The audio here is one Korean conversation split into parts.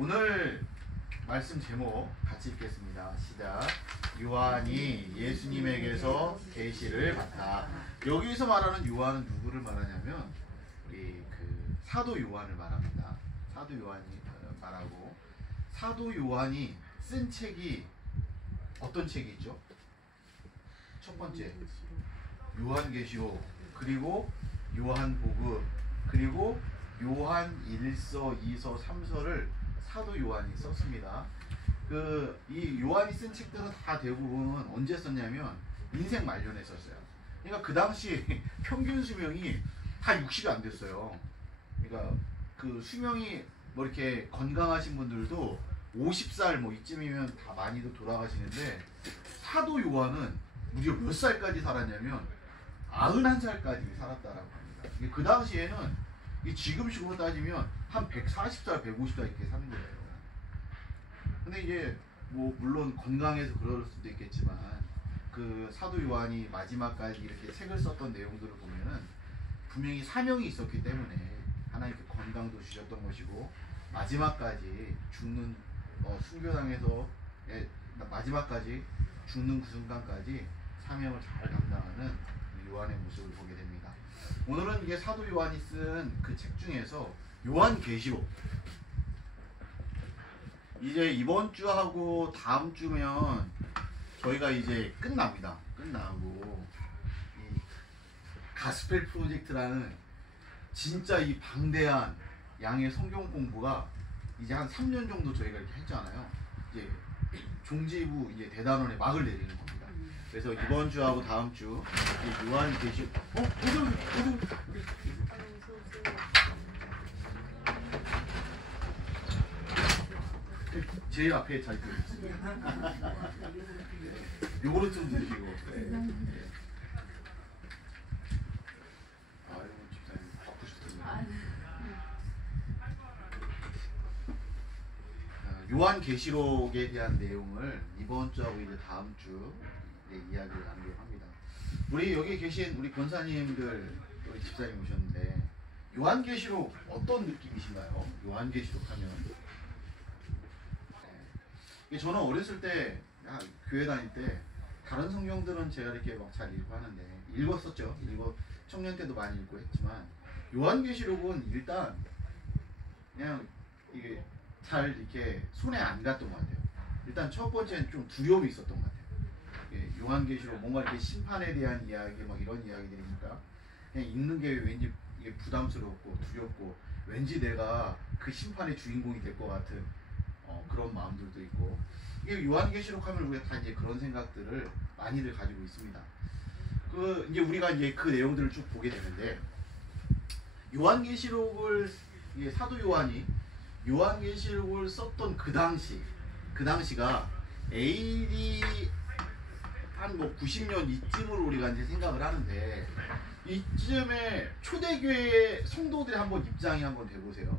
오늘 말씀 제목 같이 읽겠습니다. 시작. 요한이 예수님에게서 계시를 받다. 여기서 말하는 요한은 누구를 말하냐면 우리 그 사도 요한을 말합니다. 사도 요한이 말하고, 사도 요한이 쓴 책이 어떤 책이 있죠? 첫 번째 요한계시록, 그리고 요한복음, 그리고 요한 1서, 2서, 3서를 사도 요한이 썼습니다. 이 요한이 쓴 책들은 다 대부분 언제 썼냐면 인생 말년에 썼어요. 그러니까 그 당시 평균 수명이 다 60이 안 됐어요. 그러니까 그 수명이 뭐 이렇게 건강하신 분들도 50살 뭐 이쯤이면 다 많이도 돌아가시는데, 사도 요한은 무려 몇 살까지 살았냐면 91살까지 살았다라고 합니다. 그 당시에는 지금식으로 따지면 한 140살, 150살 이렇게 사는 거예요. 근데 이제 뭐 물론 건강해서 그럴 수도 있겠지만, 그 사도 요한이 마지막까지 이렇게 책을 썼던 내용들을 보면은 분명히 사명이 있었기 때문에 하나님께 건강도 주셨던 것이고, 마지막까지 죽는 순교당에서 마지막까지 죽는 그 순간까지 사명을 잘 감당하는 요한의 모습을 보게 됩니다. 오늘은 이게 사도 요한이 쓴 그 책 중에서 요한계시록, 이제 이번 주하고 다음 주면 저희가 이제 끝납니다. 끝나고 이 가스펠 프로젝트라는 진짜 이 방대한 양의 성경 공부가 이제 한 3년 정도 저희가 이렇게 했잖아요. 이제 종지부 이제 대단원에 막을 내리는 겁니다. 그래서 이번 주하고 다음 주 요한계시록, 제일 앞에 잘 들어있습니다. 요거를 좀 드시고. 아이고, 집사님 바쁘셨던데. 요한계시록에 대한 내용을 이번 주하고 이제 다음 주 이야기를 나누려고 합니다. 우리 여기 계신 우리 권사님들, 우리 집사님 오셨는데 요한계시록 어떤 느낌이신가요? 요한계시록 하면 저는 어렸을 때 교회 다닐 때 다른 성경들은 제가 이렇게 막 잘 읽고 하는데, 읽었었죠. 청년 때도 많이 읽고 했지만, 요한계시록은 일단 그냥 이게 잘 이렇게 손에 안 갔던 것 같아요. 일단 첫 번째는 좀 두려움이 있었던 것 같아요. 요한계시록 뭔가 이렇게 심판에 대한 이야기, 막 이런 이야기들이니까 그냥 읽는 게 왠지 이게 부담스럽고 두렵고, 왠지 내가 그 심판의 주인공이 될 것 같은 그런 마음들도 있고, 이게 요한계시록 하면 우리가 다 이제 그런 생각들을 많이들 가지고 있습니다. 이제 우리가 이제 그 내용들을 쭉 보게 되는데, 요한계시록을 사도 요한이 요한계시록을 썼던 그 당시가 AD 한 뭐 90년 이쯤으로 우리가 이제 생각을 하는데, 이쯤에 초대교회 성도들의 한번 입장이 한번 돼보세요.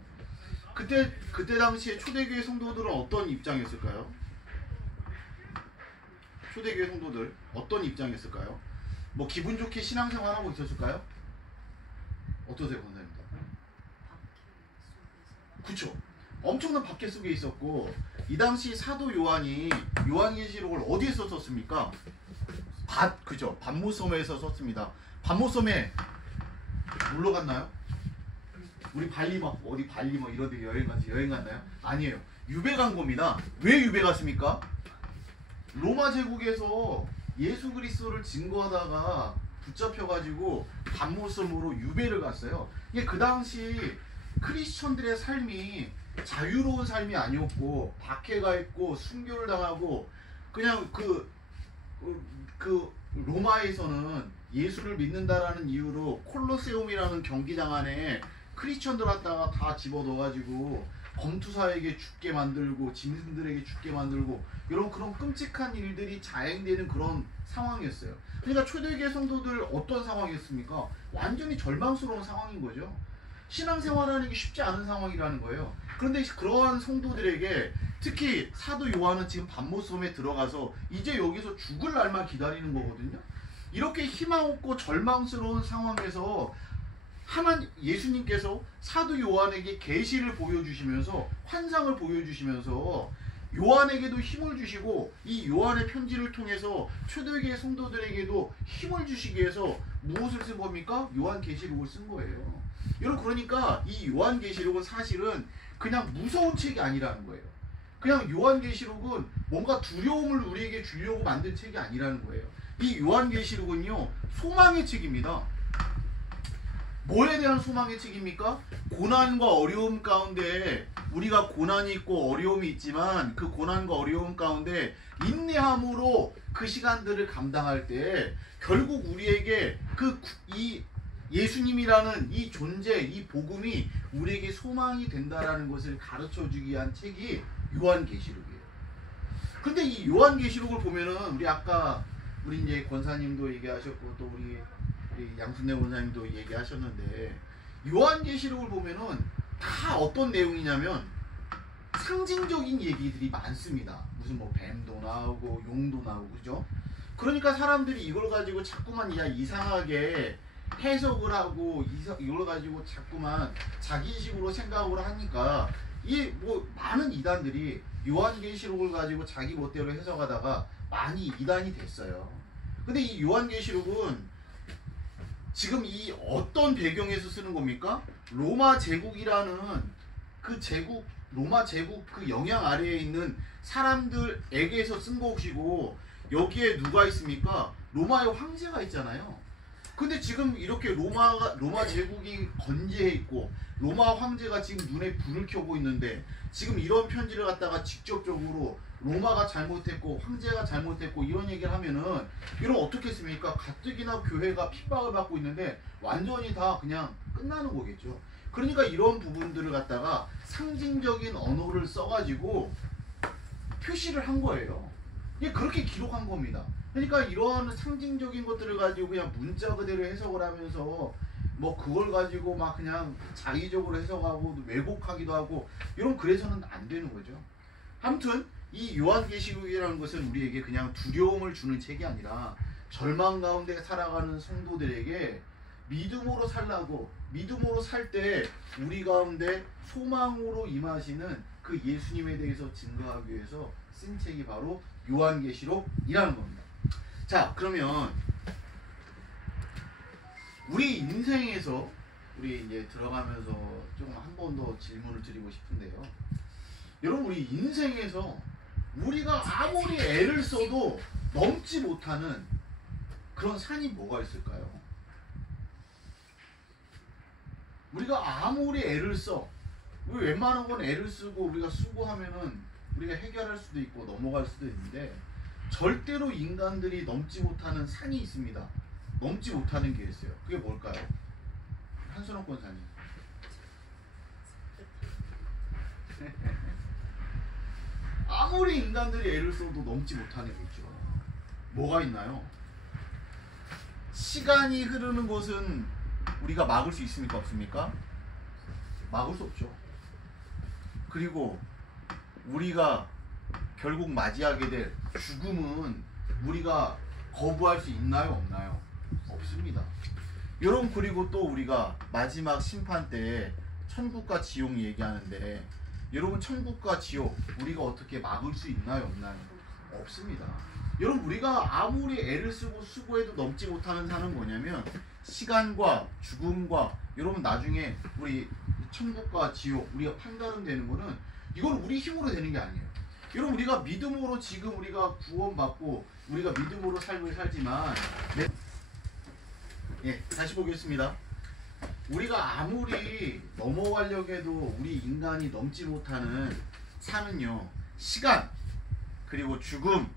그때 당시에 초대교회 성도들은 어떤 입장이었을까요? 초대교회 성도들 어떤 입장이었을까요? 뭐 기분 좋게 신앙생활 하고 있었을까요? 어떠세요, 권사님? 그쵸? 엄청난 박해 속에 있었고, 이 당시 사도 요한이 요한계시록을 어디에서 썼습니까? 그죠? 반모섬에서 썼습니다. 반모섬에 놀러 갔나요? 우리 발리 막 어디 발리 뭐 이런 데 여행 갔나요? 아니에요. 유배 간 겁니다. 왜 유배 갔습니까? 로마 제국에서 예수 그리스도를 증거하다가 붙잡혀가지고 반모섬으로 유배를 갔어요. 이게 그 당시 크리스천들의 삶이 자유로운 삶이 아니었고, 박해가 있고 순교를 당하고, 그냥 그 로마에서는 예수를 믿는다라는 이유로 콜로세움이라는 경기장 안에 크리스천들 갖다가 다 집어넣어가지고 검투사에게 죽게 만들고 짐승들에게 죽게 만들고, 이런 그런 끔찍한 일들이 자행되는 그런 상황이었어요. 그러니까 초대교회 성도들 어떤 상황이었습니까? 완전히 절망스러운 상황인 거죠. 신앙생활하는 게 쉽지 않은 상황이라는 거예요. 그런데 그러한 성도들에게, 특히 사도 요한은 지금 반모섬에 들어가서 이제 여기서 죽을 날만 기다리는 거거든요. 이렇게 희망 없고 절망스러운 상황에서 예수님께서 사도 요한에게 계시를 보여주시면서 환상을 보여주시면서 요한에게도 힘을 주시고 이 요한의 편지를 통해서 초대교회 성도들에게도 힘을 주시기 위해서 무엇을 쓴 겁니까? 요한계시록을 쓴 거예요. 여러분, 그러니까 이 요한계시록은 사실은 그냥 무서운 책이 아니라는 거예요. 그냥 요한계시록은 뭔가 두려움을 우리에게 주려고 만든 책이 아니라는 거예요. 이 요한계시록은요, 소망의 책입니다. 뭐에 대한 소망의 책입니까? 고난과 어려움 가운데 우리가 고난이 있고 어려움이 있지만 그 고난과 어려움 가운데 인내함으로 그 시간들을 감당할 때 결국 우리에게 이 예수님이라는 이 존재, 이 복음이 우리에게 소망이 된다라는 것을 가르쳐주기 위한 책이 요한계시록이에요. 근데 이 요한계시록을 보면은 우리 이제 권사님도 얘기하셨고 또 우리 양순례 권사님도 얘기하셨는데 요한계시록을 보면은 다 어떤 내용이냐면 상징적인 얘기들이 많습니다. 무슨 뭐 뱀도 나오고 용도 나오고 그죠? 그러니까 사람들이 이걸 가지고 자꾸만 이상하게 해석을 하고 이걸 가지고 자꾸만 자기식으로 생각을 하니까 이 뭐 많은 이단들이 요한계시록을 가지고 자기 멋대로 해석하다가 많이 이단이 됐어요. 근데 이 요한계시록은 지금 이 어떤 배경에서 쓰는 겁니까? 로마 제국이라는 그 제국, 로마 제국 그 영향 아래에 있는 사람들에게서 쓴 것이고 여기에 누가 있습니까? 로마의 황제가 있잖아요. 근데 지금 이렇게 로마 제국이 건재해 있고 로마 황제가 지금 눈에 불을 켜고 있는데 지금 이런 편지를 갖다가 직접적으로 로마가 잘못했고 황제가 잘못했고 이런 얘기를 하면은 이런 어떻게 했습니까? 가뜩이나 교회가 핍박을 받고 있는데 완전히 다 그냥 끝나는 거겠죠. 그러니까 이런 부분들을 갖다가 상징적인 언어를 써가지고 표시를 한 거예요. 이게 그렇게 기록한 겁니다. 그러니까 이러한 상징적인 것들을 가지고 그냥 문자 그대로 해석을 하면서 뭐 그걸 가지고 막 그냥 자의적으로 해석하고 왜곡하기도 하고 이런 그래서는 안 되는 거죠. 아무튼 이 요한계시록이라는 것은 우리에게 그냥 두려움을 주는 책이 아니라 절망 가운데 살아가는 성도들에게 믿음으로 살라고 믿음으로 살 때 우리 가운데 소망으로 임하시는 그 예수님에 대해서 증거하기 위해서 쓴 책이 바로 요한계시록이라는 겁니다. 자, 그러면 우리 인생에서 우리 이제 들어가면서 조금 한 번 더 질문을 드리고 싶은데요. 여러분, 우리 인생에서 우리가 아무리 애를 써도 넘지 못하는 그런 산이 뭐가 있을까요? 우리가 아무리 애를 써, 우리 웬만한 건 애를 쓰고 우리가 수고하면은 우리가 해결할 수도 있고 넘어갈 수도 있는데 절대로 인간들이 넘지 못하는 산이 있습니다. 넘지 못하는 게 있어요. 그게 뭘까요? 한순원 권사님. 아무리 인간들이 애를 써도 넘지 못하는 게 있죠. 뭐가 있나요? 시간이 흐르는 것은 우리가 막을 수 있습니까? 없습니까? 막을 수 없죠. 그리고 우리가 결국 맞이하게 될 죽음은 우리가 거부할 수 있나요? 없나요? 없습니다. 여러분, 그리고 또 우리가 마지막 심판 때 천국과 지옥 얘기하는데 여러분, 천국과 지옥 우리가 어떻게 막을 수 있나요? 없나요? 없습니다. 여러분, 우리가 아무리 애를 쓰고 수고해도 넘지 못하는 산은 뭐냐면 시간과 죽음과 여러분 나중에 우리 천국과 지옥 우리가 판가름 되는 거는 이건 우리 힘으로 되는 게 아니에요. 여러분, 우리가 믿음으로 지금 우리가 구원받고 우리가 믿음으로 삶을 살지만 다시 보겠습니다. 우리가 아무리 넘어가려고 해도 우리 인간이 넘지 못하는 산은요, 시간 그리고 죽음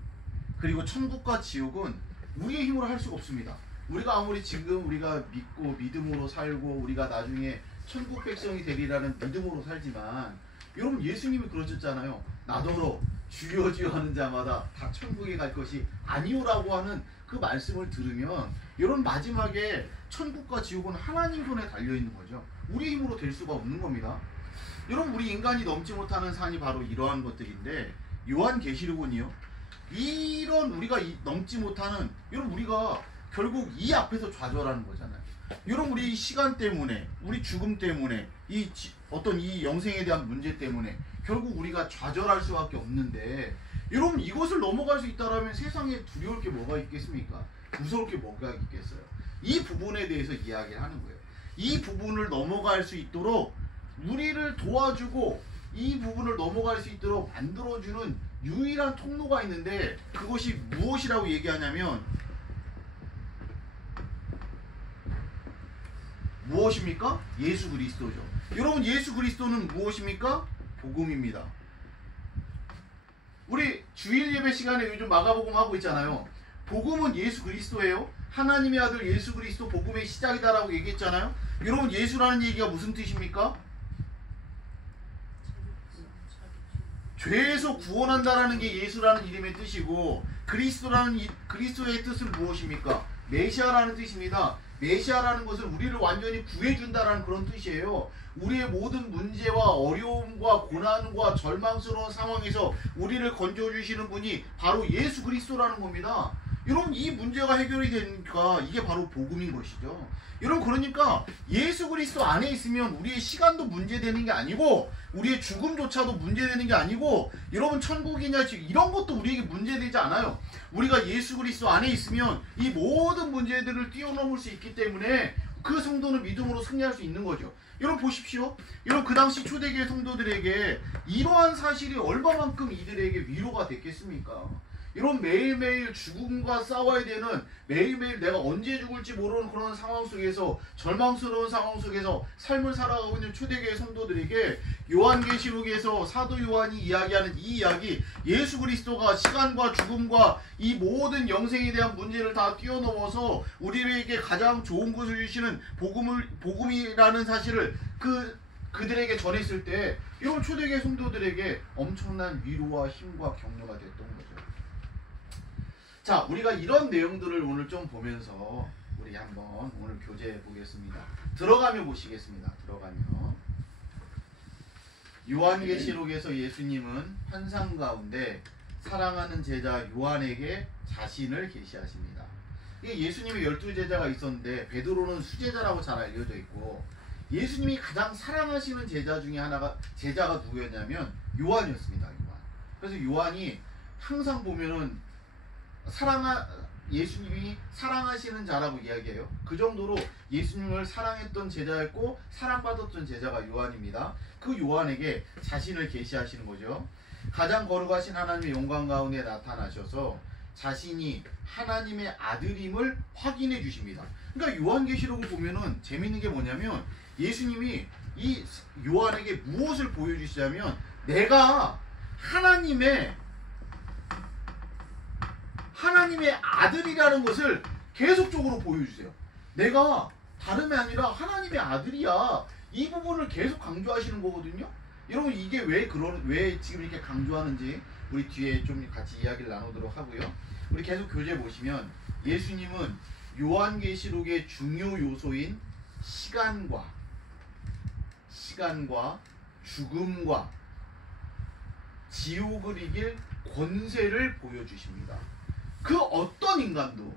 그리고 천국과 지옥은 우리의 힘으로 할 수가 없습니다. 우리가 아무리 지금 우리가 믿고 믿음으로 살고 우리가 나중에 천국 백성이 되리라는 믿음으로 살지만 여러분, 예수님이 그러셨잖아요. 나더러 주여 주여 하는 자마다 다 천국에 갈 것이 아니오라고 하는 그 말씀을 들으면 여러분, 마지막에 천국과 지옥은 하나님 손에 달려있는 거죠. 우리 힘으로 될 수가 없는 겁니다. 여러분, 우리 인간이 넘지 못하는 산이 바로 이러한 것들인데 요한계시록은요, 이런 우리가 넘지 못하는, 여러분, 우리가 결국 이 앞에서 좌절하는 거잖아요. 여러분 우리 시간 때문에 우리 죽음 때문에 어떤 이 영생에 대한 문제 때문에 결국 우리가 좌절할 수밖에 없는데 여러분 이것을 넘어갈 수 있다면 세상에 두려울 게 뭐가 있겠습니까? 무서울 게 뭐가 있겠어요? 이 부분에 대해서 이야기를 하는 거예요. 이 부분을 넘어갈 수 있도록 우리를 도와주고 이 부분을 넘어갈 수 있도록 만들어주는 유일한 통로가 있는데 그것이 무엇이라고 얘기하냐면 무엇입니까? 예수 그리스도죠. 여러분 예수 그리스도는 무엇입니까? 복음입니다. 우리 주일 예배 시간에 요즘 마가복음 하고 있잖아요. 복음은 예수 그리스도예요. 하나님의 아들 예수 그리스도 복음의 시작이다라고 얘기했잖아요. 여러분 예수라는 얘기가 무슨 뜻입니까? 죄에서 구원한다라는 게 예수라는 이름의 뜻이고 그리스도의 뜻은 무엇입니까? 메시아라는 뜻입니다. 메시아라는 것은 우리를 완전히 구해준다라는 그런 뜻이에요. 우리의 모든 문제와 어려움과 고난과 절망스러운 상황에서 우리를 건져주시는 분이 바로 예수 그리스도라는 겁니다. 여러분 이 문제가 해결이 되니까 이게 바로 복음인 것이죠. 여러분 그러니까 예수 그리스도 안에 있으면 우리의 시간도 문제되는 게 아니고 우리의 죽음조차도 문제되는 게 아니고 여러분 천국이냐 이런 것도 우리에게 문제되지 않아요. 우리가 예수 그리스도 안에 있으면 이 모든 문제들을 뛰어넘을 수 있기 때문에 그 성도는 믿음으로 승리할 수 있는 거죠. 여러분 보십시오. 여러분 그 당시 초대교회 성도들에게 이러한 사실이 얼마만큼 이들에게 위로가 됐겠습니까? 이런 매일매일 죽음과 싸워야 되는 매일매일 내가 언제 죽을지 모르는 그런 상황 속에서 절망스러운 상황 속에서 삶을 살아가고 있는 초대교회 성도들에게 요한계시록에서 사도 요한이 이야기하는 이 이야기 예수 그리스도가 시간과 죽음과 이 모든 영생에 대한 문제를 다 뛰어넘어서 우리에게 가장 좋은 것을 주시는 복음이라는 사실을 그들에게 전했을 때 이런 초대교회 성도들에게 엄청난 위로와 힘과 격려가 됐던 거죠. 자, 우리가 이런 내용들을 오늘 좀 보면서 우리 한번 오늘 교제해 보겠습니다. 들어가며 보시겠습니다. 들어가며 요한계시록에서 예수님은 환상 가운데 사랑하는 제자 요한에게 자신을 계시하십니다. 이게 예수님의 12제자가 있었는데 베드로는 수제자라고 잘 알려져 있고 예수님이 가장 사랑하시는 제자 중에 제자가 누구였냐면 요한이었습니다. 요한. 그래서 요한이 항상 보면은 예수님이 사랑하시는 자라고 이야기해요. 그 정도로 예수님을 사랑했던 제자였고 사랑받았던 제자가 요한입니다. 그 요한에게 자신을 계시하시는 거죠. 가장 거룩하신 하나님의 영광 가운데 나타나셔서 자신이 하나님의 아들임을 확인해 주십니다. 그러니까 요한계시록을 보면은 재밌는 게 뭐냐면 예수님이 이 요한에게 무엇을 보여주시냐면 내가 하나님의 아들이라는 것을 계속적으로 보여주세요. 내가 다름이 아니라 하나님의 아들이야. 이 부분을 계속 강조하시는 거거든요. 여러분 이게 왜 지금 이렇게 강조하는지 우리 뒤에 좀 같이 이야기를 나누도록 하고요. 우리 계속 교재 보시면 예수님은 요한계시록의 중요 요소인 시간과 죽음과 지옥을 이길 권세를 보여주십니다. 그 어떤 인간도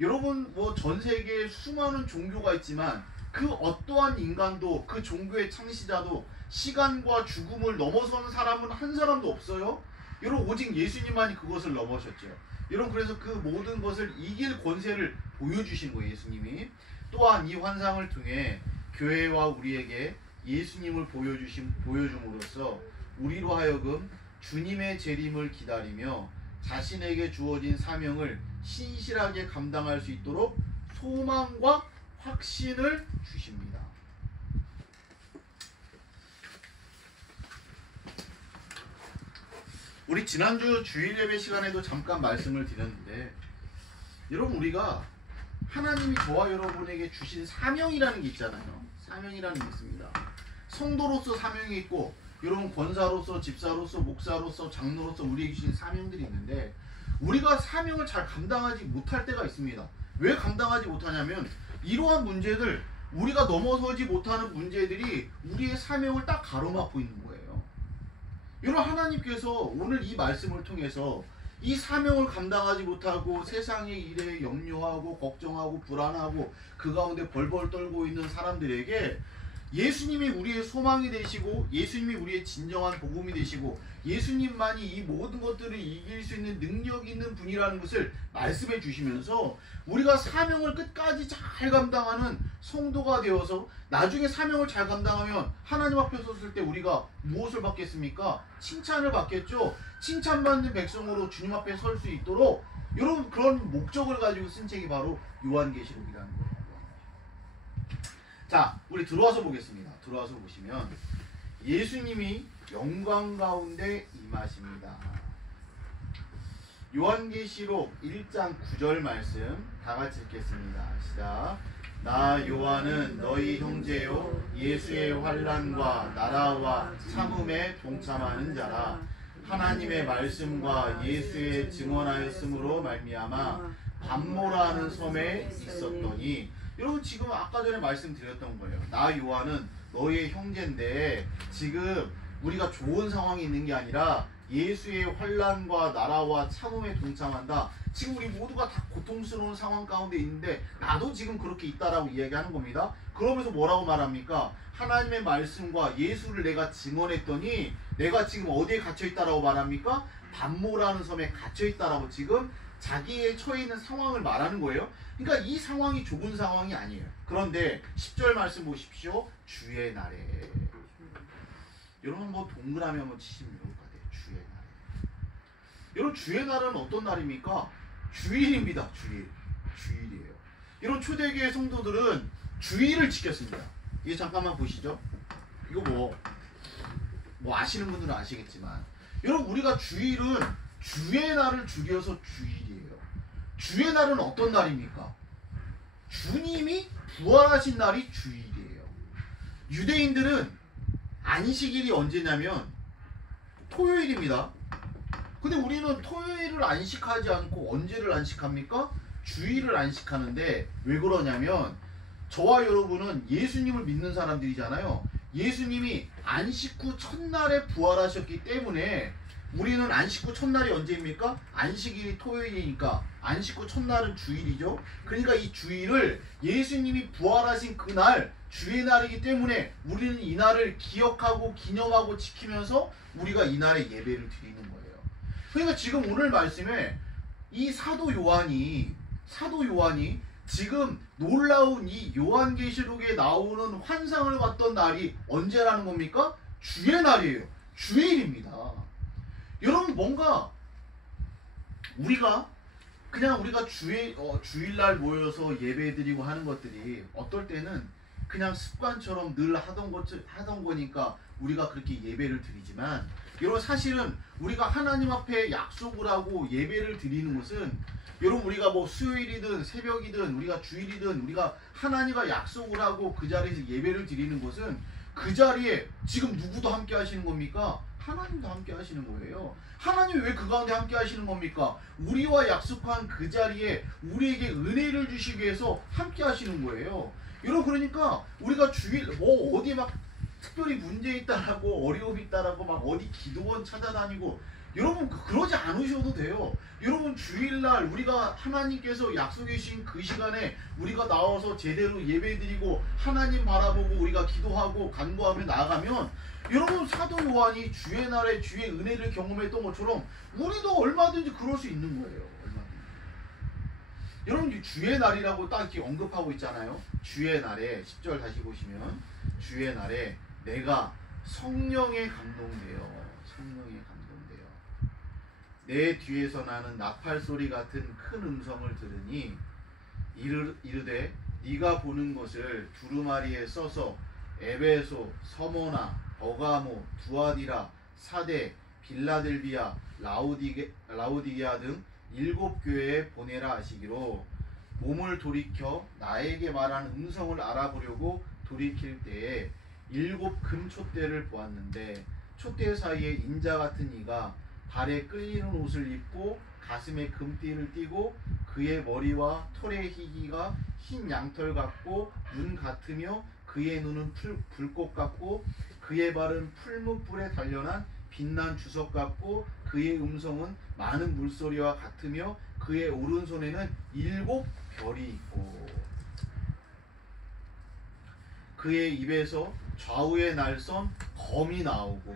여러분 뭐 전 세계에 수많은 종교가 있지만 그 어떠한 인간도 그 종교의 창시자도 시간과 죽음을 넘어선 사람은 한 사람도 없어요. 여러분 오직 예수님만이 그것을 넘으셨죠. 여러분 그래서 그 모든 것을 이길 권세를 보여주신 거예요. 예수님이. 또한 이 환상을 통해 교회와 우리에게 예수님을 보여줌으로써 우리로 하여금 주님의 재림을 기다리며 자신에게 주어진 사명을 신실하게 감당할 수 있도록 소망과 확신을 주십니다. 우리 지난주 주일 예배 시간에도 잠깐 말씀을 드렸는데 여러분 우리가 하나님이 저와 여러분에게 주신 사명이라는 게 있잖아요. 사명이라는 게 있습니다. 성도로서 사명이 있고 여러분 권사로서 집사로서 목사로서 장로로서 우리에게 주신 사명들이 있는데 우리가 사명을 잘 감당하지 못할 때가 있습니다. 왜 감당하지 못하냐면 이러한 문제들 우리가 넘어서지 못하는 문제들이 우리의 사명을 딱 가로막고 있는 거예요. 여러분 하나님께서 오늘 이 말씀을 통해서 이 사명을 감당하지 못하고 세상의 일에 염려하고 걱정하고 불안하고 그 가운데 벌벌 떨고 있는 사람들에게 예수님이 우리의 소망이 되시고 예수님이 우리의 진정한 복음이 되시고 예수님만이 이 모든 것들을 이길 수 있는 능력 있는 분이라는 것을 말씀해 주시면서 우리가 사명을 끝까지 잘 감당하는 성도가 되어서 나중에 사명을 잘 감당하면 하나님 앞에 섰을 때 우리가 무엇을 받겠습니까? 칭찬을 받겠죠. 칭찬받는 백성으로 주님 앞에 설 수 있도록 여러분 그런 목적을 가지고 쓴 책이 바로 요한계시록이라는 거예요. 자, 우리 들어와서 보겠습니다. 들어와서 보시면 예수님이 영광 가운데 임하십니다. 요한계시록 1장 9절 말씀 다 같이 읽겠습니다. 시작. 나 요한은 너희 형제요 예수의 환난과 나라와 참음에 동참하는 자라. 하나님의 말씀과 예수의 증언하였으므로 말미암아 반모라는 섬에 있었더니, 여러분 지금 아까 전에 말씀드렸던 거예요. 나 요한은 너희의 형제인데 지금 우리가 좋은 상황이 있는 게 아니라 예수의 환난과 나라와 참음에 동참한다. 지금 우리 모두가 다 고통스러운 상황 가운데 있는데 나도 지금 그렇게 있다라고 이야기하는 겁니다. 그러면서 뭐라고 말합니까? 하나님의 말씀과 예수를 내가 증언했더니 내가 지금 어디에 갇혀있다라고 말합니까? 반모라는 섬에 갇혀있다라고 지금 자기의 처해 있는 상황을 말하는 거예요. 그러니까 이 상황이 좋은 상황이 아니에요. 그런데 10절 말씀 보십시오. 주의 날에. 여러분 뭐 동그라미 한번 치시면 좋을 것 같아요. 주의 날에. 여러분 주의 날은 어떤 날입니까? 주일입니다. 주일. 주일이에요. 이런 초대교회 성도들은 주일을 지켰습니다. 이거 잠깐만 보시죠. 이거 뭐 아시는 분들은 아시겠지만 여러분 우리가 주일은 주의 날을 죽여서 주일이에요. 주의 날은 어떤 날입니까? 주님이 부활하신 날이 주일이에요. 유대인들은 안식일이 언제냐면 토요일입니다. 근데 우리는 토요일을 안식하지 않고 언제를 안식합니까? 주일을 안식하는데 왜 그러냐면 저와 여러분은 예수님을 믿는 사람들이잖아요. 예수님이 안식 후 첫날에 부활하셨기 때문에 우리는 안식 후 첫날이 언제입니까? 안식일이 토요일이니까 안식 후 첫날은 주일이죠. 그러니까 이 주일을 예수님이 부활하신 그날 주의 날이기 때문에 우리는 이 날을 기억하고 기념하고 지키면서 우리가 이 날에 예배를 드리는 거예요. 그러니까 지금 오늘 말씀에 이 사도 요한이 지금 놀라운 이 요한계시록에 나오는 환상을 봤던 날이 언제라는 겁니까? 주의 날이에요. 주일입니다. 여러분 뭔가 우리가 주일날 모여서 예배드리고 하는 것들이 어떨 때는 그냥 습관처럼 늘 하던 거니까 우리가 그렇게 예배를 드리지만 여러분 사실은 우리가 하나님 앞에 약속을 하고 예배를 드리는 것은 여러분 우리가 뭐 수요일이든 새벽이든 우리가 주일이든 우리가 하나님과 약속을 하고 그 자리에서 예배를 드리는 것은 그 자리에 지금 누구도 함께 하시는 겁니까? 하나님도 함께 하시는 거예요. 하나님이 왜 그 가운데 함께 하시는 겁니까? 우리와 약속한 그 자리에 우리에게 은혜를 주시기 위해서 함께 하시는 거예요. 여러분 그러니까 우리가 주일 어디 막 특별히 문제 있다라고 어려움이 있다라고 막 어디 기도원 찾아다니고 여러분 그러지 않으셔도 돼요. 여러분 주일날 우리가 하나님께서 약속해 주신 그 시간에 우리가 나와서 제대로 예배드리고 하나님 바라보고 우리가 기도하고 간구하며 나아가면 여러분 사도 요한이 주의 날에 주의 은혜를 경험했던 것처럼 우리도 얼마든지 그럴 수 있는 거예요. 얼마든지. 여러분 주의 날이라고 딱 이렇게 언급하고 있잖아요. 주의 날에 10절 다시 보시면 주의 날에 내가 성령에 감동되어 내 뒤에서 나는 나팔 소리 같은 큰 음성을 들으니 이르되 네가 보는 것을 두루마리에 써서 에베소, 서모나, 버가모, 두아디라, 사데, 빌라델비아, 라우디게아 등 7교회에 보내라 하시기로 몸을 돌이켜 나에게 말한 음성을 알아보려고 돌이킬 때에 7 금촛대를 보았는데 촛대 사이에 인자 같은 이가 발에 끌리는 옷을 입고 가슴에 금띠를 띠고 그의 머리와 털의 희기가 흰 양털 같고 눈 같으며 그의 눈은 불꽃 같고 그의 발은 풀무불에 단련한 빛난 주석 같고 그의 음성은 많은 물소리와 같으며 그의 오른손에는 7 별이 있고 그의 입에서 좌우에 날선 검이 나오고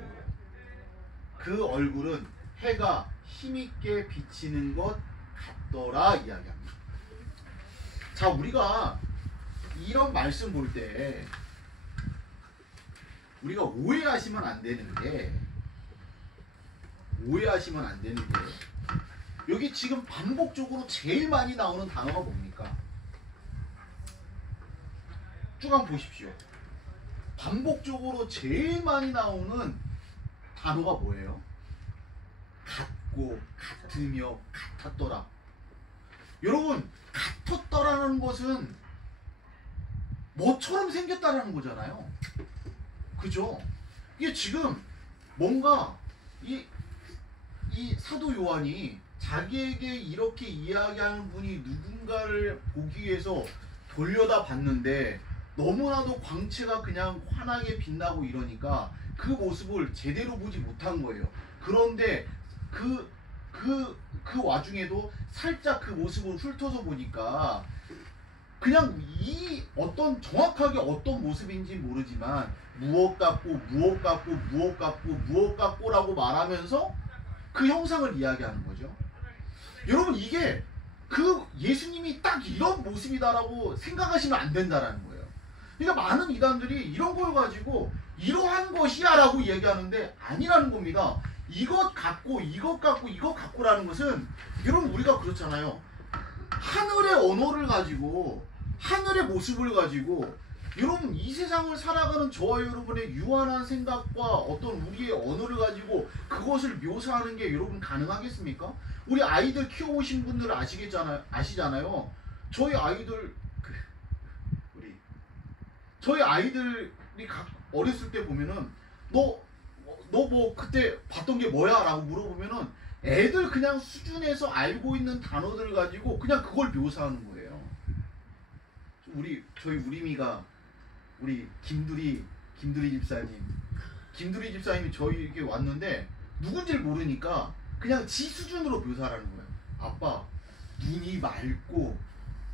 그 얼굴은 해가 힘있게 비치는 것 같더라 이야기합니다. 자, 우리가 이런 말씀 볼 때 우리가 오해하시면 안 되는 게 여기 지금 반복적으로 제일 많이 나오는 단어가 뭡니까? 쭉 한번 보십시오. 반복적으로 제일 많이 나오는 단어가 뭐예요? 같고, 같으며, 같았더라. 여러분, 같았더라는 것은 뭐처럼 생겼다라는 거잖아요. 그죠? 이게 지금 뭔가 이 사도 요한이 자기에게 이렇게 이야기하는 분이 누군가를 보기 위해서 돌려다 봤는데 너무나도 광채가 그냥 환하게 빛나고 이러니까 그 모습을 제대로 보지 못한 거예요. 그런데 그 와중에도 살짝 그 모습을 훑어서 보니까 그냥 이 어떤 정확하게 어떤 모습인지 모르지만 무엇 같고 무엇 같고 무엇 같고 무엇 같고라고 말하면서 그 형상을 이야기하는 거죠. 여러분, 이게 그 예수님이 딱 이런 모습이다라고 생각하시면 안 된다라는 거예요. 그러니까 많은 이단들이 이런 걸 가지고 이러한 것이야 라고 얘기하는데 아니라는 겁니다. 이것 같고 이것 같고 이것 같고라는 것은, 여러분, 우리가 그렇잖아요. 하늘의 언어를 가지고 하늘의 모습을 가지고 여러분, 이 세상을 살아가는 저와 여러분의 유한한 생각과 어떤 우리의 언어를 가지고 그것을 묘사하는 게 여러분 가능하겠습니까? 우리 아이들 키워보신 분들은 아시잖아요. 저희 아이들이 어렸을 때 보면은 너 뭐 그때 봤던 게 뭐야? 라고 물어보면은 애들 그냥 수준에서 알고 있는 단어들 가지고 그냥 그걸 묘사하는 거예요. 저희 우리미가 우리 김두리 집사님이 저희에게 왔는데 누군지를 모르니까 그냥 지 수준으로 묘사하는 거예요. 아빠, 눈이 맑고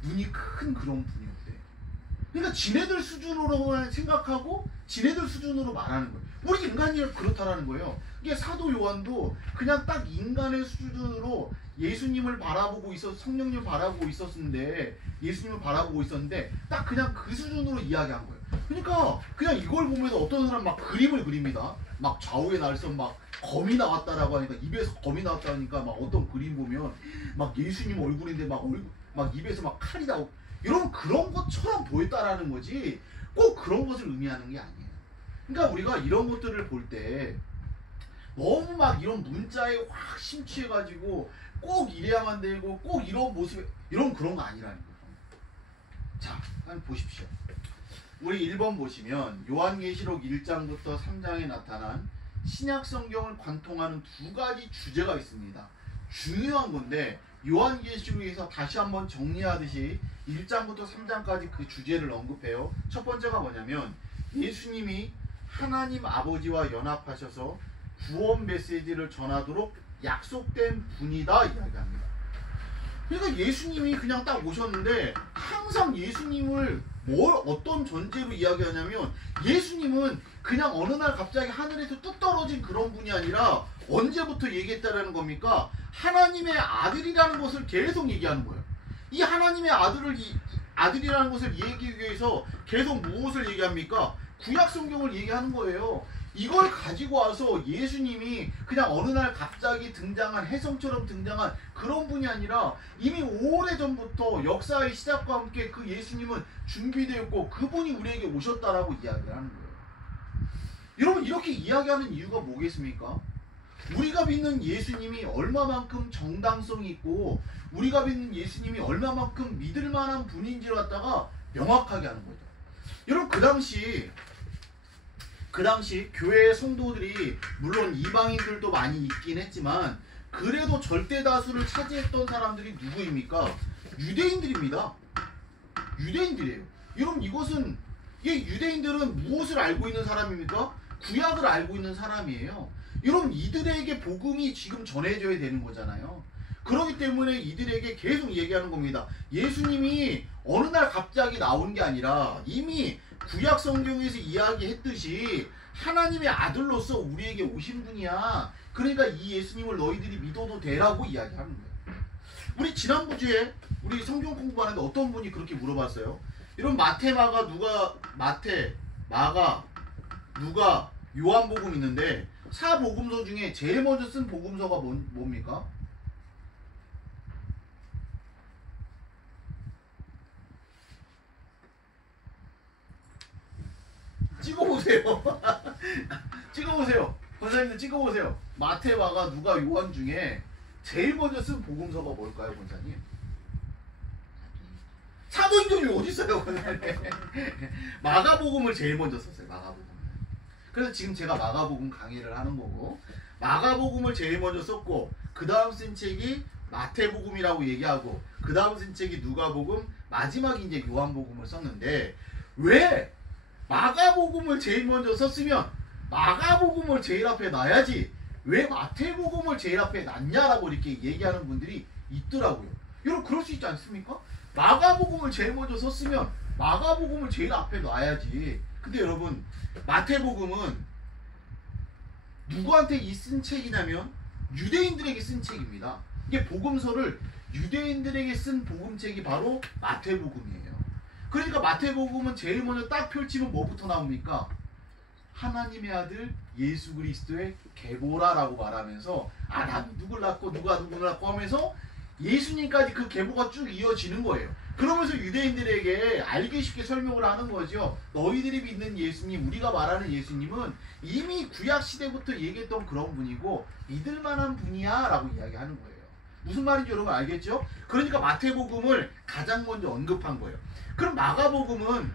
눈이 큰 그런 분이었대. 그러니까 지네들 수준으로만 생각하고 지네들 수준으로 말하는 거예요. 우리 인간이 그렇다라는 거예요. 이게 사도 요한도 그냥 딱 인간의 수준으로 예수님을 바라보고 성령님을 바라보고 있었는데 딱 그냥 그 수준으로 이야기한 거예요. 그러니까 그냥 이걸 보면서 어떤 사람 막 그림을 그립니다. 막 좌우에 날선 막 검이 나왔다라고 하니까, 입에서 검이 나왔다 하니까 막 어떤 그림 보면 막 예수님 얼굴인데 막 입에서 막 칼이 나오고, 여러분, 그런 것처럼 보였다라는 거지 꼭 그런 것을 의미하는 게 아니에요. 그러니까 우리가 이런 것들을 볼 때 너무 막 이런 문자에 확 심취해가지고 꼭 이래야만 되고 꼭 이런 모습에 그런 거 아니라는 거예요. 자, 한번 보십시오. 우리 1번 보시면 요한계시록 1장부터 3장에 나타난 신약 성경을 관통하는 2가지 주제가 있습니다. 중요한 건데 요한계시록에서 다시 한번 정리하듯이 1장부터 3장까지 그 주제를 언급해요. 첫 번째가 뭐냐면 예수님이 하나님 아버지와 연합하셔서 구원 메시지를 전하도록 약속된 분이다 이야기합니다. 그러니까 예수님이 그냥 딱 오셨는데 항상 예수님을 어떤 전제로 이야기하냐면, 예수님은 그냥 어느 날 갑자기 하늘에서 뚝 떨어진 그런 분이 아니라 언제부터 얘기했다라는 겁니까? 하나님의 아들이라는 것을 계속 얘기하는 거예요. 이 하나님의 아들이라는 것을 얘기하기 위해서 계속 무엇을 얘기합니까? 구약 성경을 얘기하는 거예요. 이걸 가지고 와서 예수님이 그냥 어느 날 갑자기 등장한, 혜성처럼 등장한 그런 분이 아니라 이미 오래전부터 역사의 시작과 함께 그 예수님은 준비되었고 그분이 우리에게 오셨다라고 이야기를 하는 거예요. 여러분, 이렇게 이야기하는 이유가 뭐겠습니까? 우리가 믿는 예수님이 얼마만큼 정당성이 있고 우리가 믿는 예수님이 얼마만큼 믿을 만한 분인지를 갖다가 명확하게 하는 거죠. 여러분, 그 당시 교회의 성도들이 물론 이방인들도 많이 있긴 했지만 그래도 절대 다수를 차지했던 사람들이 누구입니까? 유대인들입니다. 유대인들이에요. 여러분, 유대인들은 무엇을 알고 있는 사람입니까? 구약을 알고 있는 사람이에요. 여러분 이들에게 복음이 지금 전해져야 되는 거잖아요. 그렇기 때문에 이들에게 계속 얘기하는 겁니다. 예수님이 어느 날 갑자기 나온 게 아니라 이미 구약 성경에서 이야기했듯이 하나님의 아들로서 우리에게 오신 분이야. 그러니까 이 예수님을 너희들이 믿어도 되라고 이야기하는 거예요. 우리 지난주 주에 우리 성경 공부하는데 어떤 분이 그렇게 물어봤어요. 여러분 마태, 마가, 누가, 요한복음 있는데 사복음서 중에 제일 먼저 쓴 복음서가 뭡니까? 찍어보세요. 찍어보세요. 권사님들 찍어보세요. 마태, 마가, 누가, 요한 중에 제일 먼저 쓴 복음서가 뭘까요, 권사님? 사도행전이 어디 있어요, 권사님? 마가복음을 제일 먼저 썼어요. 마가복음. 그래서 지금 제가 마가복음 강의를 하는 거고, 마가복음을 제일 먼저 썼고, 그 다음 쓴 책이 마태복음이라고 얘기하고, 그 다음 쓴 책이 누가복음, 마지막 이제 요한복음을 썼는데, 왜 마가복음을 제일 먼저 썼으면 마가복음을 제일 앞에 놔야지 왜 마태복음을 제일 앞에 놨냐라고 이렇게 얘기하는 분들이 있더라고요. 여러분 그럴 수 있지 않습니까? 마가복음을 제일 먼저 썼으면 마가복음을 제일 앞에 놔야지. 근데 여러분 마태복음은 누구한테 쓴 책이냐면 유대인들에게 쓴 책입니다. 이게 복음서를 유대인들에게 쓴 복음책이 바로 마태복음이에요. 그러니까 마태복음은 제일 먼저 딱 펼치면 뭐부터 나옵니까? 하나님의 아들 예수 그리스도의 계보라라고 말하면서 아담이 누굴 낳고 누가 누구를 낳고 하면서 예수님까지 그 계보가 쭉 이어지는 거예요. 그러면서 유대인들에게 알기 쉽게 설명을 하는 거죠. 너희들이 믿는 예수님, 우리가 말하는 예수님은 이미 구약시대부터 얘기했던 그런 분이고 믿을만한 분이야 라고 이야기하는 거예요. 무슨 말인지 여러분 알겠죠? 그러니까 마태복음을 가장 먼저 언급한 거예요. 그럼 마가복음은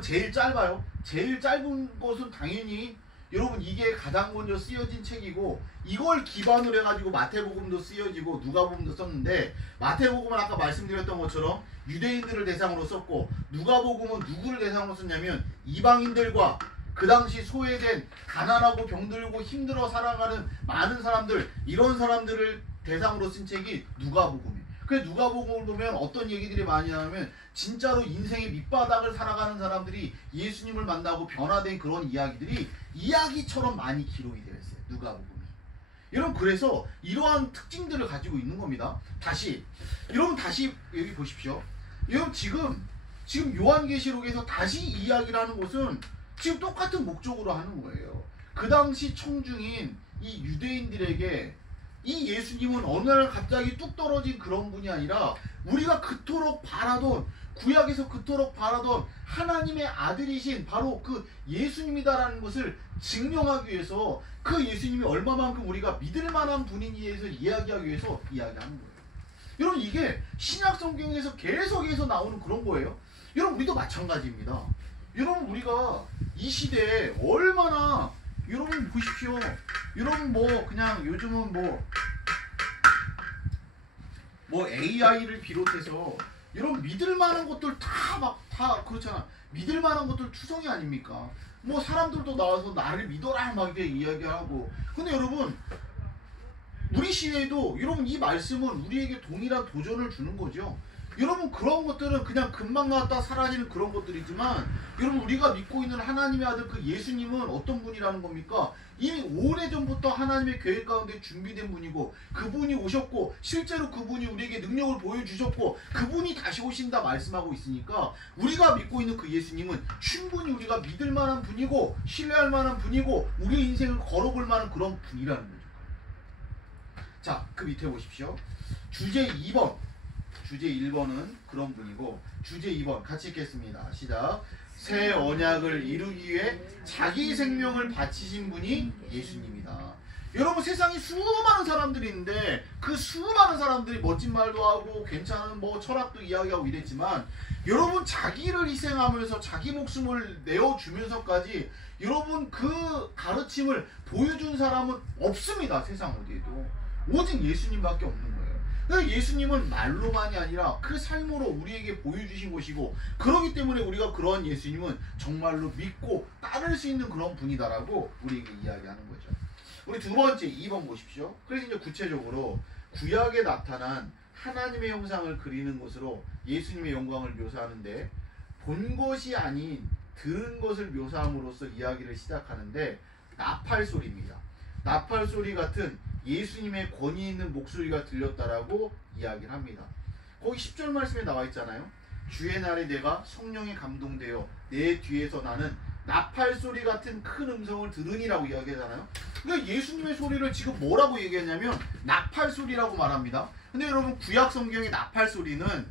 제일 짧아요. 제일 짧은 것은 당연히 여러분 이게 가장 먼저 쓰여진 책이고 이걸 기반으로 해가지고 마태복음도 쓰여지고 누가복음도 썼는데 마태복음은 아까 말씀드렸던 것처럼 유대인들을 대상으로 썼고 누가복음은 누구를 대상으로 썼냐면 이방인들과 그 당시 소외된 가난하고 병들고 힘들어 살아가는 많은 사람들 이런 사람들을 대상으로 쓴 책이 누가복음이에요. 그래서 누가복음을 보면 어떤 얘기들이 많이 나오면 진짜로 인생의 밑바닥을 살아가는 사람들이 예수님을 만나고 변화된 그런 이야기들이 이야기처럼 많이 기록이 되어 있어요. 누가복음이. 여러분 그래서 이러한 특징들을 가지고 있는 겁니다. 여러분 다시 여기 보십시오. 여러분 지금 요한계시록에서 다시 이야기를 하는 것은 지금 똑같은 목적으로 하는 거예요. 그 당시 청중인 이 유대인들에게 이 예수님은 어느 날 갑자기 뚝 떨어진 그런 분이 아니라 우리가 그토록 바라던 구약에서 그토록 바라던 하나님의 아들이신 바로 그 예수님이다라는 것을 증명하기 위해서 그 예수님이 얼마만큼 우리가 믿을 만한 분인지에 대해서 이야기하기 위해서 이야기하는 거예요. 여러분 이게 신약 성경에서 계속해서 나오는 그런 거예요. 여러분 우리도 마찬가지입니다. 여러분 우리가 이 시대에 얼마나 여러분 보십시오. 여러분 그냥 요즘은 AI를 비롯해서 여러분 믿을 만한 것들 다 그렇잖아. 믿을 만한 것들 추성이 아닙니까? 사람들도 나와서 나를 믿어라 막 이렇게 이야기하고. 근데 여러분 우리 시대에도 여러분 이 말씀은 우리에게 동일한 도전을 주는 거죠. 여러분 그런 것들은 그냥 금방 나왔다 사라지는 그런 것들이지만 여러분 우리가 믿고 있는 하나님의 아들 그 예수님은 어떤 분이라는 겁니까? 이미 오래전부터 하나님의 계획 가운데 준비된 분이고 그분이 오셨고 실제로 그분이 우리에게 능력을 보여주셨고 그분이 다시 오신다 말씀하고 있으니까 우리가 믿고 있는 그 예수님은 충분히 우리가 믿을 만한 분이고 신뢰할 만한 분이고 우리의 인생을 걸어볼 만한 그런 분이라는 거죠. 자, 그 밑에 보십시오. 주제 2번. 주제 1번은 그런 분이고 주제 2번 같이 읽겠습니다. 시작. 새 언약을 이루기 위해 자기 생명을 바치신 분이 예수님이다. 여러분 세상에 수많은 사람들이 있는데 그 수많은 사람들이 멋진 말도 하고 괜찮은 철학도 이야기하고 이랬지만 여러분 자기를 희생하면서 자기 목숨을 내어주면서까지 여러분 그 가르침을 보여준 사람은 없습니다. 세상 어디에도. 오직 예수님밖에 없는 거예요. 그러니까 예수님은 말로만이 아니라 그 삶으로 우리에게 보여주신 것이고, 그렇기 때문에 우리가 그런 예수님은 정말로 믿고 따를 수 있는 그런 분이다라고 우리에게 이야기하는 거죠. 우리 두 번째 2번 보십시오. 그래서 이제 구체적으로 구약에 나타난 하나님의 형상을 그리는 것으로 예수님의 영광을 묘사하는데, 본 것이 아닌 들은 것을 묘사함으로써 이야기를 시작하는데, 나팔 소리입니다. 나팔 소리 같은 예수님의 권위 있는 목소리가 들렸다라고 이야기를 합니다. 거기 10절 말씀에 나와 있잖아요. 주의 날에 내가 성령에 감동되어 내 뒤에서 나는 나팔 소리 같은 큰 음성을 들으니라고 이야기하잖아요. 그러니까 예수님의 소리를 지금 뭐라고 얘기했냐면 나팔 소리라고 말합니다. 근데 여러분, 구약 성경의 나팔 소리는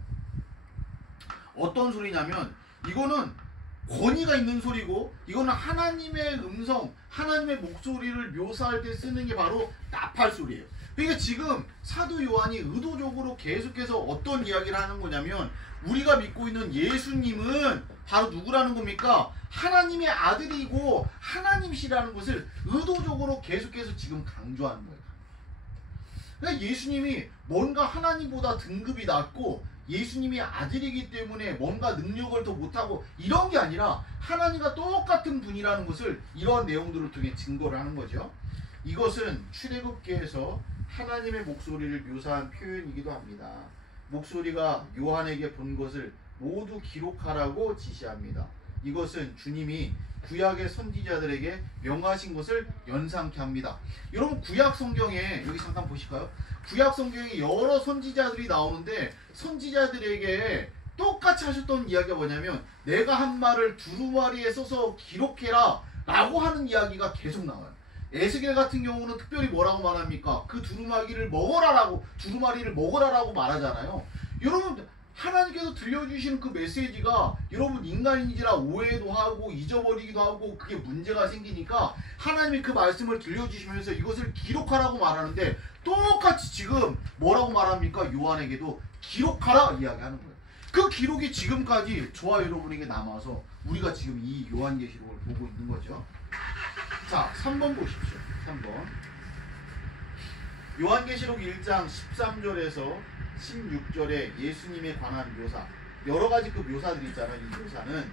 어떤 소리냐면, 이거는 권위가 있는 소리고, 이거는 하나님의 음성, 하나님의 목소리를 묘사할 때 쓰는 게 바로 나팔 소리예요. 그러니까 지금 사도 요한이 의도적으로 계속해서 어떤 이야기를 하는 거냐면, 우리가 믿고 있는 예수님은 바로 누구라는 겁니까? 하나님의 아들이고 하나님이시라는 것을 의도적으로 계속해서 지금 강조하는 거예요. 그러니까 예수님이 뭔가 하나님보다 등급이 낮고 예수님이 아들이기 때문에 뭔가 능력을 더 못하고 이런 게 아니라 하나님과 똑같은 분이라는 것을 이러한 내용들을 통해 증거를 하는 거죠. 이것은 출애굽기에서 하나님의 목소리를 묘사한 표현이기도 합니다. 목소리가 요한에게 본 것을 모두 기록하라고 지시합니다. 이것은 주님이 구약의 선지자들에게 명하신 것을 연상케 합니다. 여러분, 구약 성경에 여기 잠깐 보실까요? 구약 성경에 여러 선지자들이 나오는데, 선지자들에게 똑같이 하셨던 이야기가 뭐냐면, 내가 한 말을 두루마리에 써서 기록해라 라고 하는 이야기가 계속 나와요. 에스겔 같은 경우는 특별히 뭐라고 말합니까? 그 두루마리를 먹어라라고 말하잖아요. 여러분, 하나님께서 들려주시는 그 메시지가 여러분 인간인지라 오해도 하고 잊어버리기도 하고 그게 문제가 생기니까 하나님이 그 말씀을 들려주시면서 이것을 기록하라고 말하는데, 똑같이 지금 뭐라고 말합니까? 요한에게도 기록하라 이야기하는 거예요. 그 기록이 지금까지 저와 여러분에게 남아서 우리가 지금 이 요한계시록을 보고 있는 거죠. 자, 3번 보십시오. 3번. 요한계시록 1장 13절에서 16절에 예수님에 관한 묘사, 여러가지 그 묘사들이 있잖아요. 이 묘사는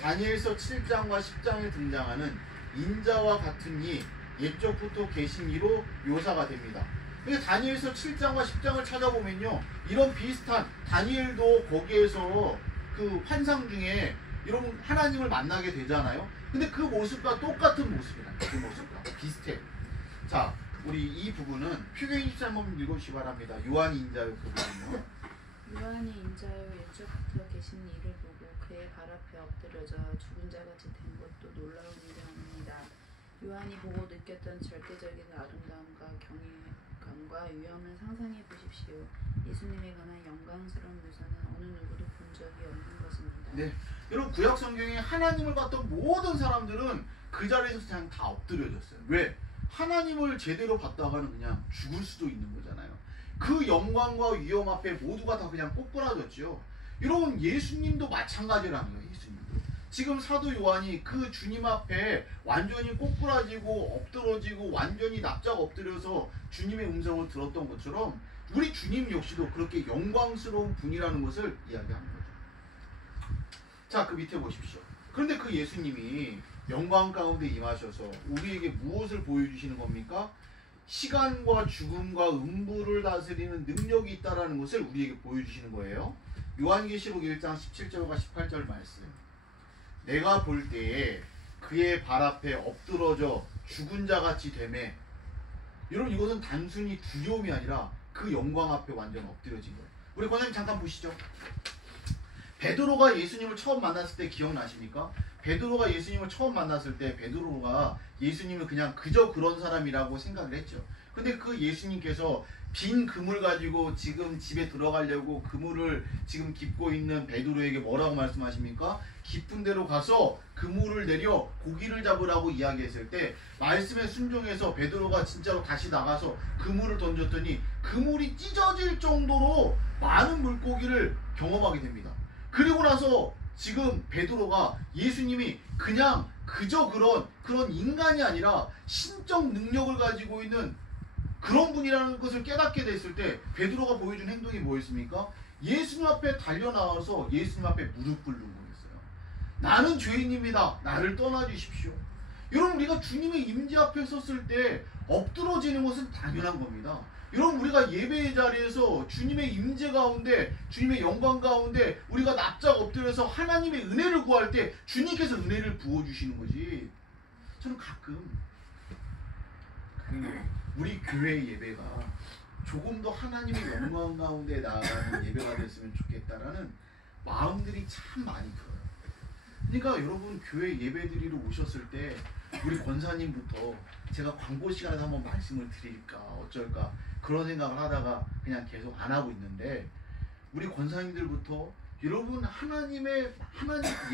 다니엘서 7장과 10장에 등장하는 인자와 같은 이, 옛적부터 계신 이로 묘사가 됩니다. 그러니까 다니엘서 7장과 10장을 찾아보면요, 이런 비슷한, 다니엘도 거기에서 그 환상 중에 여러분 하나님을 만나게 되잖아요. 근데 그 모습과 똑같은 모습이라, 그 모습과 비슷해요. 자, 우리 이 부분은 표경 24 한번 읽어주시기 바랍니다. 요한이 인자요 그 부분은요. 요한이 인자요 옛적부터 계신 이를 보고 그의 발 앞에 엎드려져 죽은 자같이 된 것도 놀라운 일이 아닙니다. 요한이 보고 느꼈던 절대적인 아름다움과 경외감과 위엄을 상상해 보십시오. 예수님에 관한 영광스러운 묘사는 어느 누구도 본 적이 없는 것입니다. 네, 여러분, 구약 성경에 하나님을 봤던 모든 사람들은 그 자리에서 그냥 다 엎드려졌어요. 왜? 하나님을 제대로 봤다가는 그냥 죽을 수도 있는 거잖아요. 그 영광과 위엄 앞에 모두가 다 그냥 꼬꾸라졌죠. 여러분, 예수님도 마찬가지라는 거예요. 예수님도 지금 사도 요한이 그 주님 앞에 완전히 꼬꾸라지고 엎드러지고 완전히 납작 엎드려서 주님의 음성을 들었던 것처럼 우리 주님 역시도 그렇게 영광스러운 분이라는 것을 이야기하는 거죠. 자, 그 밑에 보십시오. 그런데 그 예수님이 영광 가운데 임하셔서 우리에게 무엇을 보여주시는 겁니까? 시간과 죽음과 음부를 다스리는 능력이 있다는 것을 우리에게 보여주시는 거예요. 요한계시록 1장 17절과 18절 말씀. 내가 볼 때에 그의 발 앞에 엎드러져 죽은 자같이 되매. 여러분, 이것은 단순히 두려움이 아니라 그 영광 앞에 완전 엎드려진 거예요. 우리 권사님 잠깐 보시죠. 베드로가 예수님을 처음 만났을 때 기억나십니까? 베드로가 예수님을 처음 만났을 때 베드로가 예수님을 그냥 그저 그런 사람이라고 생각을 했죠. 근데 그 예수님께서 빈 그물 가지고 지금 집에 들어가려고 그물을 지금 깁고 있는 베드로에게 뭐라고 말씀하십니까? 깊은 데로 가서 그물을 내려 고기를 잡으라고 이야기했을 때 말씀에 순종해서 베드로가 진짜로 다시 나가서 그물을 던졌더니 그물이 찢어질 정도로 많은 물고기를 경험하게 됩니다. 그리고 나서 지금 베드로가 예수님이 그냥 그저 그런 인간이 아니라 신적 능력을 가지고 있는 그런 분이라는 것을 깨닫게 됐을 때 베드로가 보여준 행동이 뭐였습니까? 예수님 앞에 달려나와서 예수님 앞에 무릎 꿇는 거였어요. 나는 죄인입니다. 나를 떠나주십시오. 여러분, 우리가 주님의 임재 앞에 섰을 때 엎드러지는 것은 당연한 겁니다. 여러분, 우리가 예배의 자리에서 주님의 임재 가운데, 주님의 영광 가운데 우리가 납작 엎드려서 하나님의 은혜를 구할 때 주님께서 은혜를 부어주시는 거지. 저는 가끔 우리 교회 예배가 조금 더 하나님의 영광 가운데 나아가는 예배가 됐으면 좋겠다라는 마음들이 참 많이 들어요. 그러니까 여러분, 교회 예배드리러 오셨을 때 우리 권사님부터 제가 광고 시간에 한번 말씀을 드릴까 어쩔까 그런 생각을 하다가 그냥 계속 안 하고 있는데, 우리 권사님들부터 여러분 하나님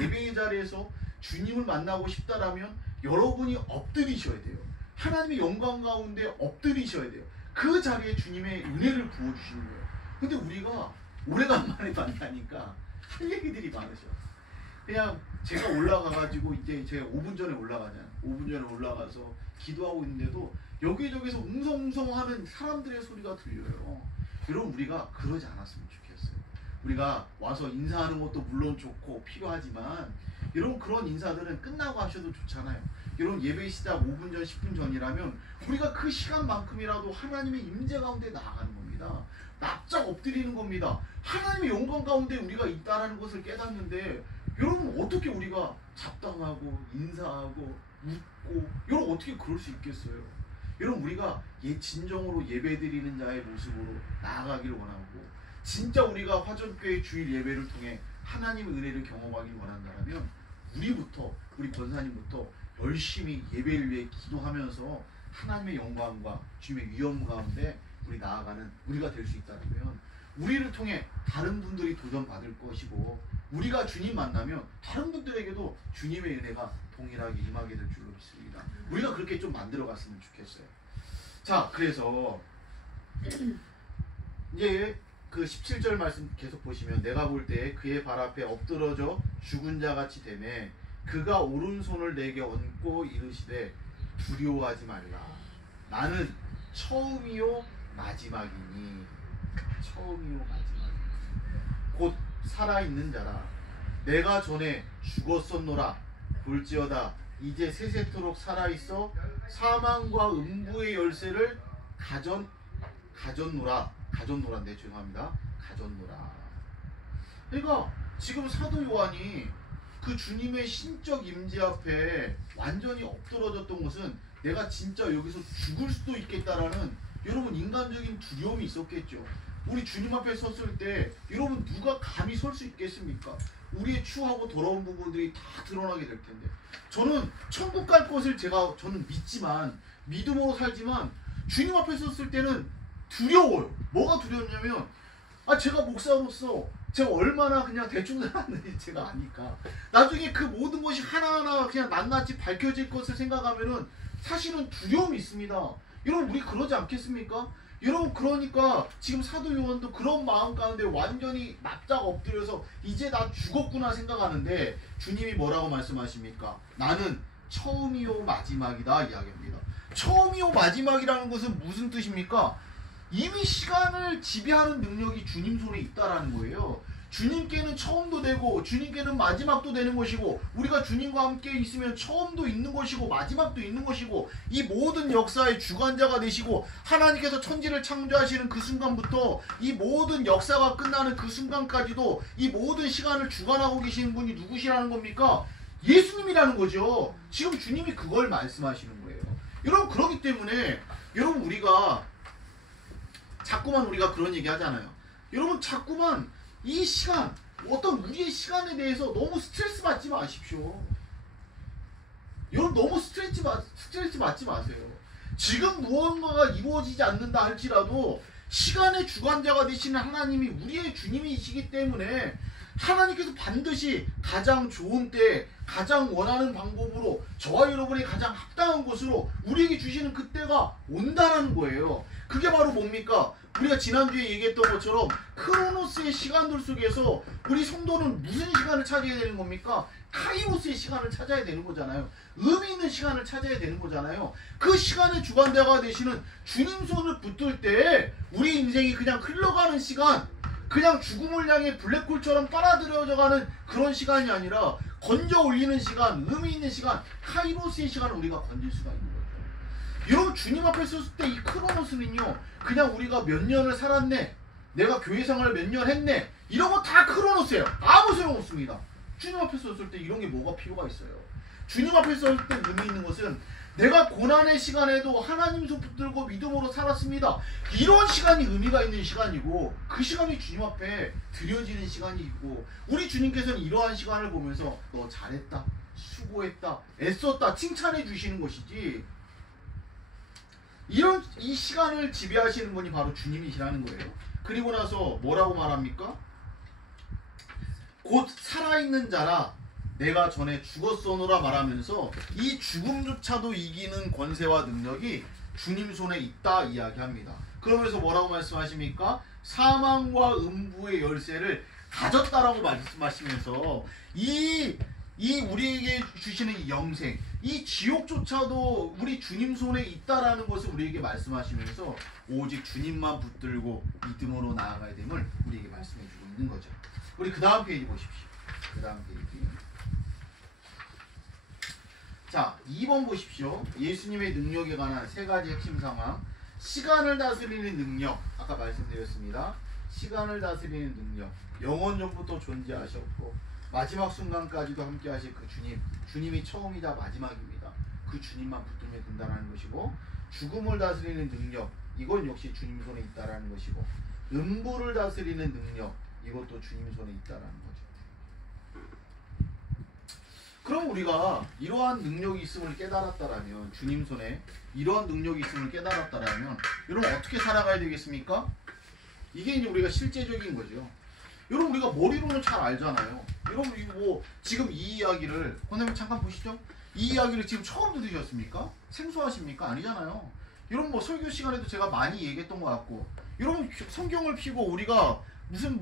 예배의 자리에서 주님을 만나고 싶다라면 여러분이 엎드리셔야 돼요. 하나님의 영광 가운데 엎드리셔야 돼요. 그 자리에 주님의 은혜를 부어주시는 거예요. 근데 우리가 오래간만에 만나니까 할 얘기들이 많으셔. 그냥 제가 올라가가지고 이제 제가 5분 전에 올라가잖아요. 5분 전에 올라가서 기도하고 있는데도 여기저기서 웅성웅성하는 사람들의 소리가 들려요. 여러분, 우리가 그러지 않았으면 좋겠어요. 우리가 와서 인사하는 것도 물론 좋고 필요하지만 여러분, 그런 인사들은 끝나고 하셔도 좋잖아요. 여러분, 예배 시작 5분 전 10분 전이라면 우리가 그 시간만큼이라도 하나님의 임재 가운데 나아가는 겁니다. 납작 엎드리는 겁니다. 하나님의 영광 가운데 우리가 있다라는 것을 깨닫는데, 여러분 어떻게 우리가 잡담하고 인사하고 웃고 여러분 어떻게 그럴 수 있겠어요? 여러분, 우리가 진정으로 예배드리는 자의 모습으로 나아가기를 원하고, 진짜 우리가 화전교회 주일 예배를 통해 하나님의 은혜를 경험하길 원한다면 우리부터, 우리 권사님부터 열심히 예배를 위해 기도하면서 하나님의 영광과 주님의 위엄 가운데 우리 나아가는 우리가 될 수 있다면 우리를 통해 다른 분들이 도전받을 것이고, 우리가 주님 만나면 다른 분들에게도 주님의 은혜가 동일하게 임하게 될 줄로 믿습니다. 우리가 그렇게 좀 만들어 갔으면 좋겠어요. 자, 그래서 이제 그 17절 말씀 계속 보시면, 내가 볼 때 그의 발 앞에 엎드러져 죽은 자 같이 되매 그가 오른손을 내게 얹고 이르시되 두려워하지 말라. 나는 처음이요 마지막이니. 처음이요 마지막이니. 곧 살아있는 자라. 내가 전에 죽었었노라. 볼지어다 이제 세세토록 살아있어 사망과 음부의 열쇠를 가졌노라. 네, 죄송합니다. 가졌노라. 그러니까 지금 사도 요한이 그 주님의 신적 임재 앞에 완전히 엎드러졌던 것은 내가 진짜 여기서 죽을 수도 있겠다라는 여러분 인간적인 두려움이 있었겠죠. 우리 주님 앞에 섰을 때 여러분 누가 감히 설 수 있겠습니까? 우리의 추하고 더러운 부분들이 다 드러나게 될 텐데, 저는 천국 갈 것을 저는 믿지만, 믿음으로 살지만 주님 앞에 섰을 때는 두려워요. 뭐가 두렵냐면, 제가 목사로서 제가 얼마나 그냥 대충 살았는지 제가 아니까 나중에 그 모든 것이 하나하나 그냥 낱낱이 밝혀질 것을 생각하면은 사실은 두려움이 있습니다. 여러분, 우리 그러지 않겠습니까? 여러분, 그러니까 지금 사도 요한도 그런 마음 가운데 완전히 납작 엎드려서 이제 나 죽었구나 생각하는데, 주님이 뭐라고 말씀하십니까? 나는 처음이요 마지막이다 이야기합니다. 처음이요 마지막이라는 것은 무슨 뜻입니까? 이미 시간을 지배하는 능력이 주님 손에 있다라는 거예요. 주님께는 처음도 되고 주님께는 마지막도 되는 것이고, 우리가 주님과 함께 있으면 처음도 있는 것이고 마지막도 있는 것이고, 이 모든 역사의 주관자가 되시고 하나님께서 천지를 창조하시는 그 순간부터 이 모든 역사가 끝나는 그 순간까지도 이 모든 시간을 주관하고 계시는 분이 누구시라는 겁니까? 예수님이라는 거죠. 지금 주님이 그걸 말씀하시는 거예요. 여러분, 그렇기 때문에 여러분, 자꾸만 우리가 그런 얘기 하잖아요. 여러분, 자꾸만 이 시간, 어떤 우리의 시간에 대해서 너무 스트레스 받지 마십시오. 여러분, 너무 스트레스 받지 마세요. 지금 무언가가 이루어지지 않는다 할지라도 시간의 주관자가 되시는 하나님이 우리의 주님이시기 때문에 하나님께서 반드시 가장 좋은 때, 가장 원하는 방법으로 저와 여러분이 가장 합당한 곳으로 우리에게 주시는 그때가 온다라는 거예요. 그게 바로 뭡니까? 우리가 지난주에 얘기했던 것처럼 크로노스의 시간들 속에서 우리 성도는 무슨 시간을 차지해야 되는 겁니까? 카이로스의 시간을 찾아야 되는 거잖아요. 의미 있는 시간을 찾아야 되는 거잖아요. 그 시간의 주관자가 되시는 주님 손을 붙들 때 우리 인생이 그냥 흘러가는 시간, 그냥 죽음을 향해 블랙홀처럼 빨아들여져가는 그런 시간이 아니라 건져 올리는 시간, 의미 있는 시간, 카이로스의 시간을 우리가 건질 수가 있는 거예요. 여러분, 주님 앞에 섰을 때 이 크로노스는요, 그냥 우리가 몇 년을 살았네, 내가 교회 생활을 몇 년 했네, 이런 거 다 크로노스예요. 아무 소용 없습니다. 주님 앞에 섰을 때 이런 게 뭐가 필요가 있어요? 주님 앞에 섰을 때 의미 있는 것은 내가 고난의 시간에도 하나님 손 붙들고 믿음으로 살았습니다. 이런 시간이 의미가 있는 시간이고, 그 시간이 주님 앞에 드려지는 시간이고, 우리 주님께서는 이러한 시간을 보면서 너 잘했다, 수고했다, 애썼다 칭찬해 주시는 것이지, 이 시간을 지배하시는 분이 바로 주님이시라는 거예요. 그리고 나서 뭐라고 말합니까? 곧 살아있는 자라 내가 전에 죽었소노라 말하면서 이 죽음조차도 이기는 권세와 능력이 주님 손에 있다 이야기합니다. 그러면서 뭐라고 말씀하십니까? 사망과 음부의 열쇠를 가졌다라고 말씀하시면서 이 우리에게 주시는 이 영생, 이 지옥조차도 우리 주님 손에 있다라는 것을 우리에게 말씀하시면서 오직 주님만 붙들고 믿음으로 나아가야 됨을 우리에게 말씀해주고 있는 거죠. 우리 그 다음 페이지 보십시오. 그 다음 페이지. 자, 2번 보십시오. 예수님의 능력에 관한 세 가지 핵심 상황. 시간을 다스리는 능력. 아까 말씀드렸습니다. 시간을 다스리는 능력. 영원 전부터 존재하셨고 마지막 순간까지도 함께 하실 그 주님. 주님이 처음이자 마지막입니다. 그 주님만 붙들면 된다는 것이고, 죽음을 다스리는 능력. 이건 역시 주님 손에 있다라는 것이고, 음부를 다스리는 능력. 이것도 주님 손에 있다라는 거죠. 그럼 우리가 이러한 능력이 있음을 깨달았다라면, 주님 손에 이러한 능력이 있음을 깨달았다라면 여러분 어떻게 살아가야 되겠습니까? 이게 이제 우리가 실제적인 거죠. 여러분 우리가 머리로는 잘 알잖아요. 여러분 이거 뭐 지금 이 이야기를 선생님 잠깐 보시죠. 이 이야기를 지금 처음 들으셨습니까? 생소하십니까? 아니잖아요. 여러분 뭐 설교 시간에도 제가 많이 얘기했던 것 같고, 여러분 성경을 피고 우리가 무슨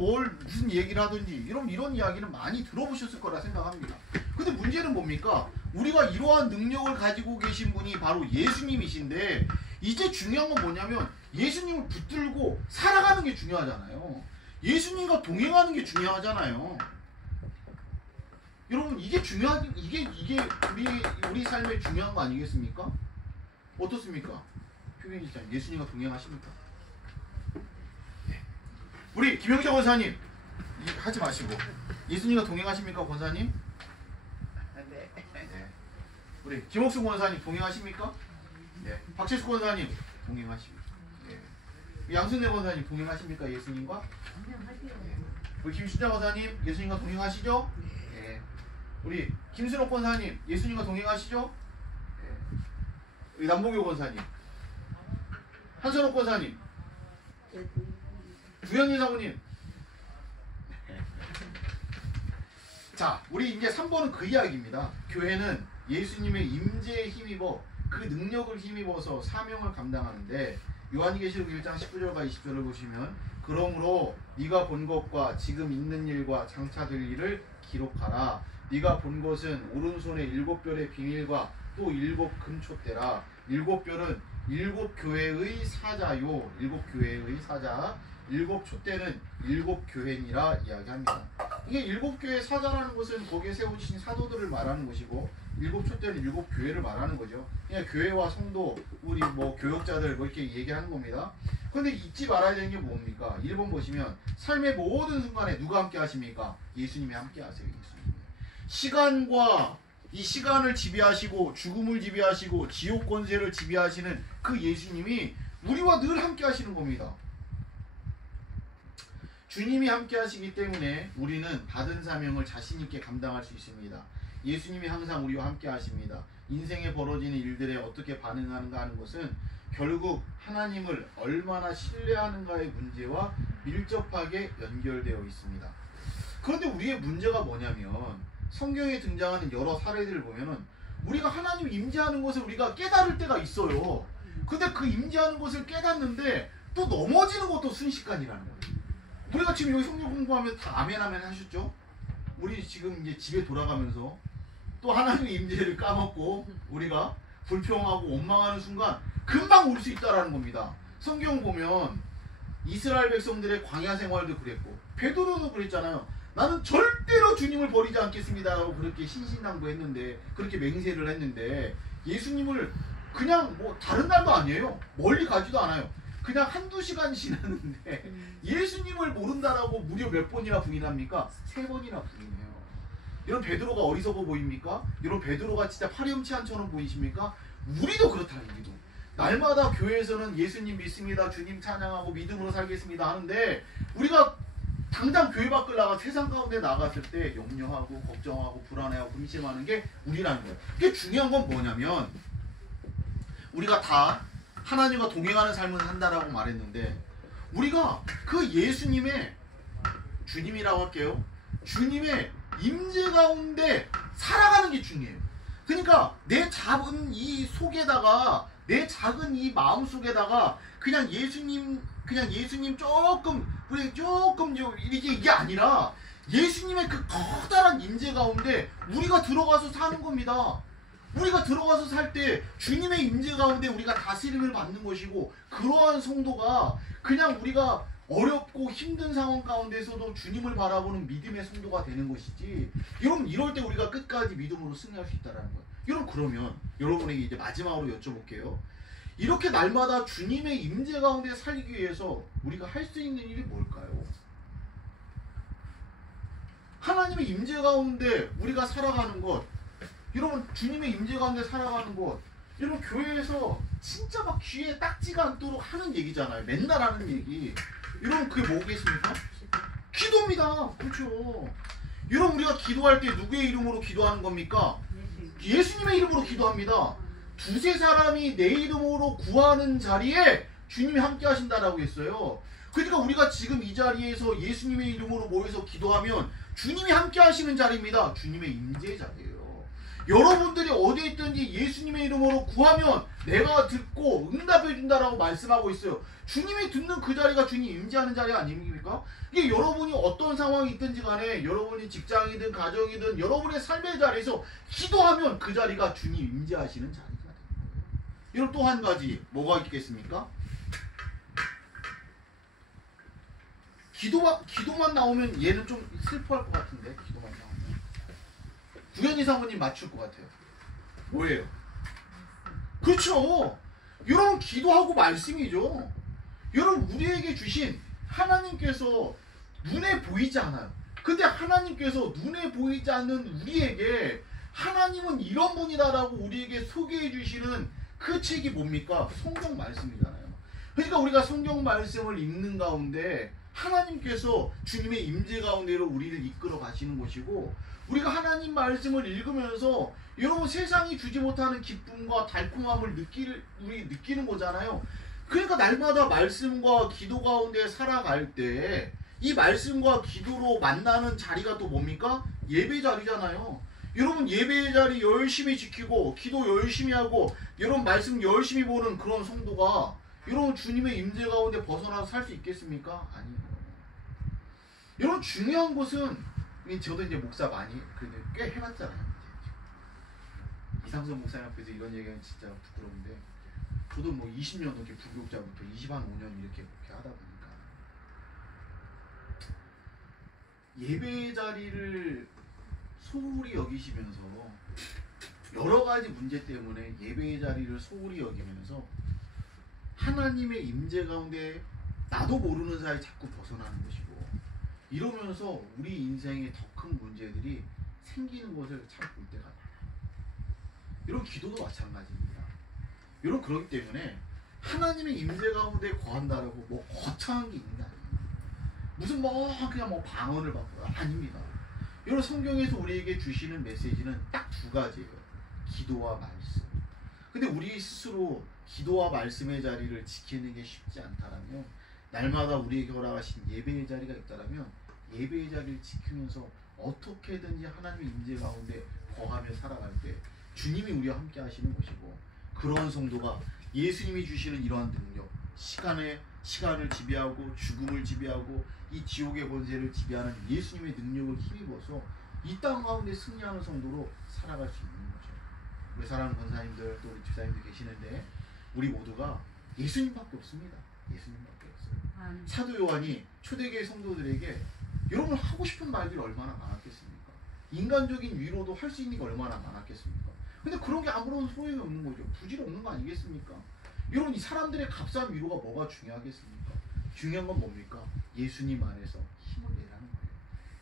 얘기를 하든지 여러분 이런 이야기는 많이 들어보셨을 거라 생각합니다. 근데 문제는 뭡니까? 우리가 이러한 능력을 가지고 계신 분이 바로 예수님이신데, 이제 중요한 건 뭐냐면 예수님을 붙들고 살아가는 게 중요하잖아요. 예수님과 동행하는 게 중요하잖아요. 여러분 이게 우리 삶에 중요한 거 아니겠습니까? 어떻습니까? 표현이잖아요. 예수님과 동행하십니까? 우리 김영재 권사님 하지 마시고, 예수님과 동행하십니까 권사님? 네. 우리 김옥수 권사님 동행하십니까? 네. 박채수 권사님 동행하십니까? 네. 양순대 권사님 동행하십니까 예수님과? 네. 우리 김순자 권사님 예수님과 동행하시죠? 네. 우리 김순옥 권사님 예수님과 동행하시죠? 네. 우리 남봉교 권사님, 한선옥 권사님, 주현희 사모님. 자, 우리 이제 3번은 그 이야기입니다. 교회는 예수님의 임재에 힘입어 그 능력을 힘입어서 사명을 감당하는데, 요한계시록 1장 19절과 20절을 보시면 그러므로 네가 본 것과 지금 있는 일과 장차 될 일을 기록하라. 네가 본 것은 오른손에 7별의 비밀과 또 7 금촛대라. 7별은 7 교회의 사자요. 7 교회의 사자. 7 촛대는 7 교회니라 이야기합니다. 이게 7 교회의 사자라는 것은 거기에 세우신 사도들을 말하는 것이고, 7 촛대는 7 교회를 말하는 거죠. 그냥 교회와 성도, 우리 뭐 교역자들 뭐 이렇게 얘기하는 겁니다. 그런데 잊지 말아야 되는 게 뭡니까? 1번 보시면 삶의 모든 순간에 누가 함께 하십니까? 예수님이 함께 하세요. 예수님이. 시간과 이 시간을 지배하시고 죽음을 지배하시고 지옥 권세를 지배하시는 그 예수님이 우리와 늘 함께 하시는 겁니다. 주님이 함께 하시기 때문에 우리는 받은 사명을 자신 있게 감당할 수 있습니다. 예수님이 항상 우리와 함께 하십니다. 인생에 벌어지는 일들에 어떻게 반응하는가 하는 것은 결국 하나님을 얼마나 신뢰하는가의 문제와 밀접하게 연결되어 있습니다. 그런데 우리의 문제가 뭐냐면, 성경에 등장하는 여러 사례들을 보면은 우리가 하나님 임재하는 것을 우리가 깨달을 때가 있어요. 근데 그 임재하는 것을 깨닫는데 또 넘어지는 것도 순식간이라는 거예요. 우리가 지금 여기 성경 공부하면서 다 아멘 아멘 하셨죠? 우리 지금 이제 집에 돌아가면서 또 하나님의 임재를 까먹고 우리가 불평하고 원망하는 순간 금방 올 수 있다라는 겁니다. 성경 보면 이스라엘 백성들의 광야 생활도 그랬고 베드로도 그랬잖아요. 나는 절대로 주님을 버리지 않겠습니다라고 그렇게 신신당부했는데, 그렇게 맹세를 했는데, 예수님을 그냥 뭐 다른 날도 아니에요. 멀리 가지도 않아요. 그냥 한두 시간 지났는데 예수님을 모른다라고 무려 몇 번이나 부인합니까? 3번이나 부인해요. 이런 베드로가 어리석어 보입니까? 이런 베드로가 진짜 파렴치한처럼 보이십니까? 우리도 그렇다. 우리도 날마다 교회에서는 예수님 믿습니다, 주님 찬양하고 믿음으로 살겠습니다 하는데, 우리가 당장 교회 밖을 나가 세상 가운데 나갔을 때 염려하고 걱정하고 불안해하고 근심하는 게 우리라는 거예요. 이게 중요한 건 뭐냐면, 우리가 다 하나님과 동행하는 삶을 산다라고 말했는데, 우리가 그 예수님의, 주님이라고 할게요, 주님의 임재 가운데 살아가는 게 중요해요. 그러니까 내 작은 이 속에다가, 내 작은 이 마음 속에다가 그냥 예수님 조금, 우리 조금 이게 아니라 예수님의 그 커다란 임재 가운데 우리가 들어가서 사는 겁니다. 우리가 들어가서 살 때 주님의 임재 가운데 우리가 다스림을 받는 것이고, 그러한 성도가 그냥 우리가 어렵고 힘든 상황 가운데서도 주님을 바라보는 믿음의 성도가 되는 것이지, 여러분 이럴 때 우리가 끝까지 믿음으로 승리할 수 있다는 거예요. 여러분, 그러면 여러분에게 이제 마지막으로 여쭤볼게요. 이렇게 날마다 주님의 임재 가운데 살기 위해서 우리가 할 수 있는 일이 뭘까요? 하나님의 임재 가운데 우리가 살아가는 것, 여러분 주님의 임재 가운데 살아가는 것, 여러분 교회에서 진짜 막 귀에 딱지가 않도록 하는 얘기잖아요. 맨날 하는 얘기. 여러분 그게 뭐겠습니까? 기도입니다. 그렇죠. 여러분 우리가 기도할 때 누구의 이름으로 기도하는 겁니까? 예수님의 이름으로 기도합니다. 2-3 사람이 내 이름으로 구하는 자리에 주님이 함께 하신다라고 했어요. 그러니까 우리가 지금 이 자리에서 예수님의 이름으로 모여서 기도하면 주님이 함께 하시는 자리입니다. 주님의 임재의 자리예요. 여러분들이 어디에 있든지 예수님의 이름으로 구하면 내가 듣고 응답해 준다라고 말씀하고 있어요. 주님이 듣는 그 자리가 주님 임재하는 자리 아닙니까? 이게 여러분이 어떤 상황이 있든지 간에, 여러분이 직장이든 가정이든 여러분의 삶의 자리에서 기도하면 그 자리가 주님 임재하시는 자리가 됩니다. 여러분 또 한 가지 뭐가 있겠습니까? 기도만 나오면 얘는 좀 슬퍼할 것 같은데, 기도만 나오면. 구현이 사모님 맞출 것 같아요. 뭐예요? 그렇죠. 여러분 기도하고 말씀이죠. 여러분 우리에게 주신 하나님께서 눈에 보이지 않아요. 근데 하나님께서 눈에 보이지 않는 우리에게 하나님은 이런 분이다라고 우리에게 소개해 주시는 그 책이 뭡니까? 성경 말씀이잖아요. 그러니까 우리가 성경 말씀을 읽는 가운데 하나님께서 주님의 임재 가운데로 우리를 이끌어 가시는 것이고, 우리가 하나님 말씀을 읽으면서 여러분 세상이 주지 못하는 기쁨과 달콤함을 우리 느끼는 거잖아요. 그러니까 날마다 말씀과 기도 가운데 살아갈 때 이 말씀과 기도로 만나는 자리가 또 뭡니까? 예배 자리잖아요. 여러분 예배 자리 열심히 지키고 기도 열심히 하고 여러분 말씀 열심히 보는 그런 성도가 여러분 주님의 임재 가운데 벗어나서 살 수 있겠습니까? 아니에요. 여러분 중요한 것은, 저도 이제 목사 많이 꽤 해봤잖아요. 이상선 목사님 앞에서 이런 얘기하면 진짜 부끄러운데, 저도 뭐 20년 넘게 불교자부터 25년 이렇게 하다 보니까 예배 자리를 소홀히 여기시면서, 여러 가지 문제 때문에 예배 자리를 소홀히 여기면서 하나님의 임재 가운데 나도 모르는 사이 자꾸 벗어나는 것이고, 이러면서 우리 인생에 더 큰 문제들이 생기는 것을 참 볼 때가 많아요. 이런 기도도 마찬가지입니다. 여러분 그렇기 때문에 하나님의 임재 가운데 거한다라고 뭐 거창한 게 있는 게 아닙니다. 무슨 그냥 방언을 받고 아닙니다. 여러분 성경에서 우리에게 주시는 메시지는 딱 2가지예요. 기도와 말씀. 근데 우리 스스로 기도와 말씀의 자리를 지키는 게 쉽지 않다라면, 날마다 우리에게 허락하신 예배의 자리가 있다라면 예배의 자리를 지키면서 어떻게든지 하나님의 임재 가운데 거하며 살아갈 때 주님이 우리와 함께 하시는 것이고, 그러한 성도가 예수님이 주시는 이러한 능력, 시간의 시간을 지배하고 죽음을 지배하고 이 지옥의 권세를 지배하는 예수님의 능력을 힘입어서 이 땅 가운데 승리하는 성도로 살아갈 수 있는 거죠. 우리 사랑하는 권사님들 또 우리 집사님들 계시는데 우리 모두가 예수님밖에 없습니다. 예수님밖에 없어요. 사도 요한이 초대교회 성도들에게 여러분 하고 싶은 말들이 얼마나 많았겠습니까? 인간적인 위로도 할 수 있는 게 얼마나 많았겠습니까? 근데 그런 게 아무런 소용이 없는 거죠. 부질 없는 거 아니겠습니까? 여러분 이 사람들의 값싼 위로가 뭐가 중요하겠습니까? 중요한 건 뭡니까? 예수님 안에서 힘을 내라는 거예요.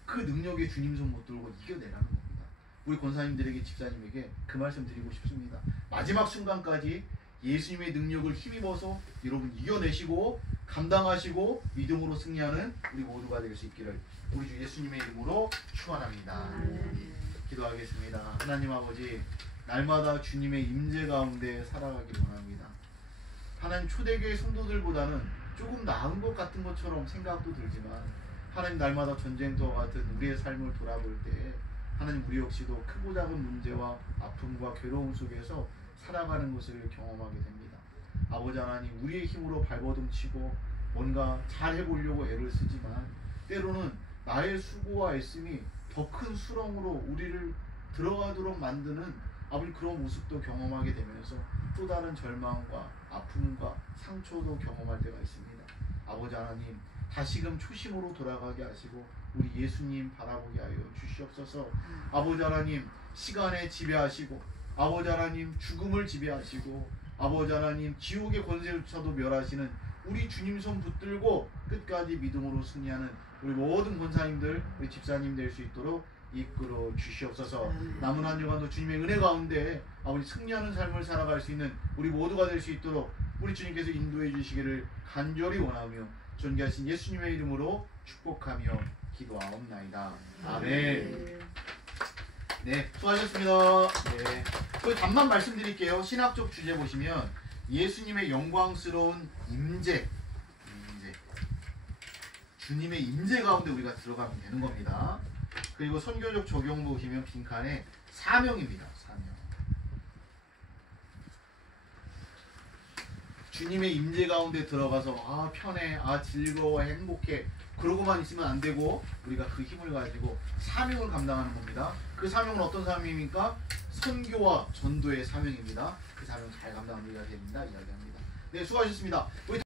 그 능력에 주님 손 붙들고 이겨내라는 겁니다. 우리 권사님들에게 집사님에게 그 말씀 드리고 싶습니다. 마지막 순간까지 예수님의 능력을 힘입어서 여러분 이겨내시고 감당하시고 믿음으로 승리하는 우리 모두가 될 수 있기를 우리 주 예수님의 이름으로 축원합니다. 기도하겠습니다. 하나님 아버지, 날마다 주님의 임재 가운데 살아가길 원합니다. 하나님, 초대교회 성도들보다는 조금 나은 것 같은 것처럼 생각도 들지만 하나님, 날마다 전쟁터와 같은 우리의 삶을 돌아볼 때 하나님, 우리 역시도 크고 작은 문제와 아픔과 괴로움 속에서 살아가는 것을 경험하게 됩니다. 아버지 하나님, 우리의 힘으로 발버둥치고 뭔가 잘 해보려고 애를 쓰지만 때로는 나의 수고와 애씀이 더 큰 수렁으로 우리를 들어가도록 만드는 아버지 그런 모습도 경험하게 되면서 또 다른 절망과 아픔과 상처도 경험할 때가 있습니다. 아버지 하나님, 다시금 초심으로 돌아가게 하시고 우리 예수님 바라보게 하여 주시옵소서. 아버지 하나님, 시간에 지배하시고 아버지 하나님, 죽음을 지배하시고 아버지 하나님, 지옥의 권세조차도 멸하시는 우리 주님 손 붙들고 끝까지 믿음으로 승리하는 우리 모든 권사님들, 우리 집사님 될 수 있도록 이끌어 주시옵소서. 남은 한 주간도 주님의 은혜 가운데 아버지 승리하는 삶을 살아갈 수 있는 우리 모두가 될 수 있도록 우리 주님께서 인도해 주시기를 간절히 원하며 존귀하신 예수님의 이름으로 축복하며 기도하옵나이다. 아멘. 네, 수고하셨습니다. 네, 그 답만 말씀드릴게요. 신학적 주제 보시면 예수님의 영광스러운 임재, 주님의 임재 가운데 우리가 들어가면 되는 겁니다. 그리고 선교적 적용 보시면 빈칸에 사명입니다. 사명. 주님의 임재 가운데 들어가서 아 편해, 아 즐거워, 행복해 그러고만 있으면 안 되고 우리가 그 힘을 가지고 사명을 감당하는 겁니다. 그 사명은 어떤 사명입니까? 선교와 전도의 사명입니다. 그 사명 잘 감당하는 우리가 됩니다. 이야기합니다. 네, 수고하셨습니다. 우리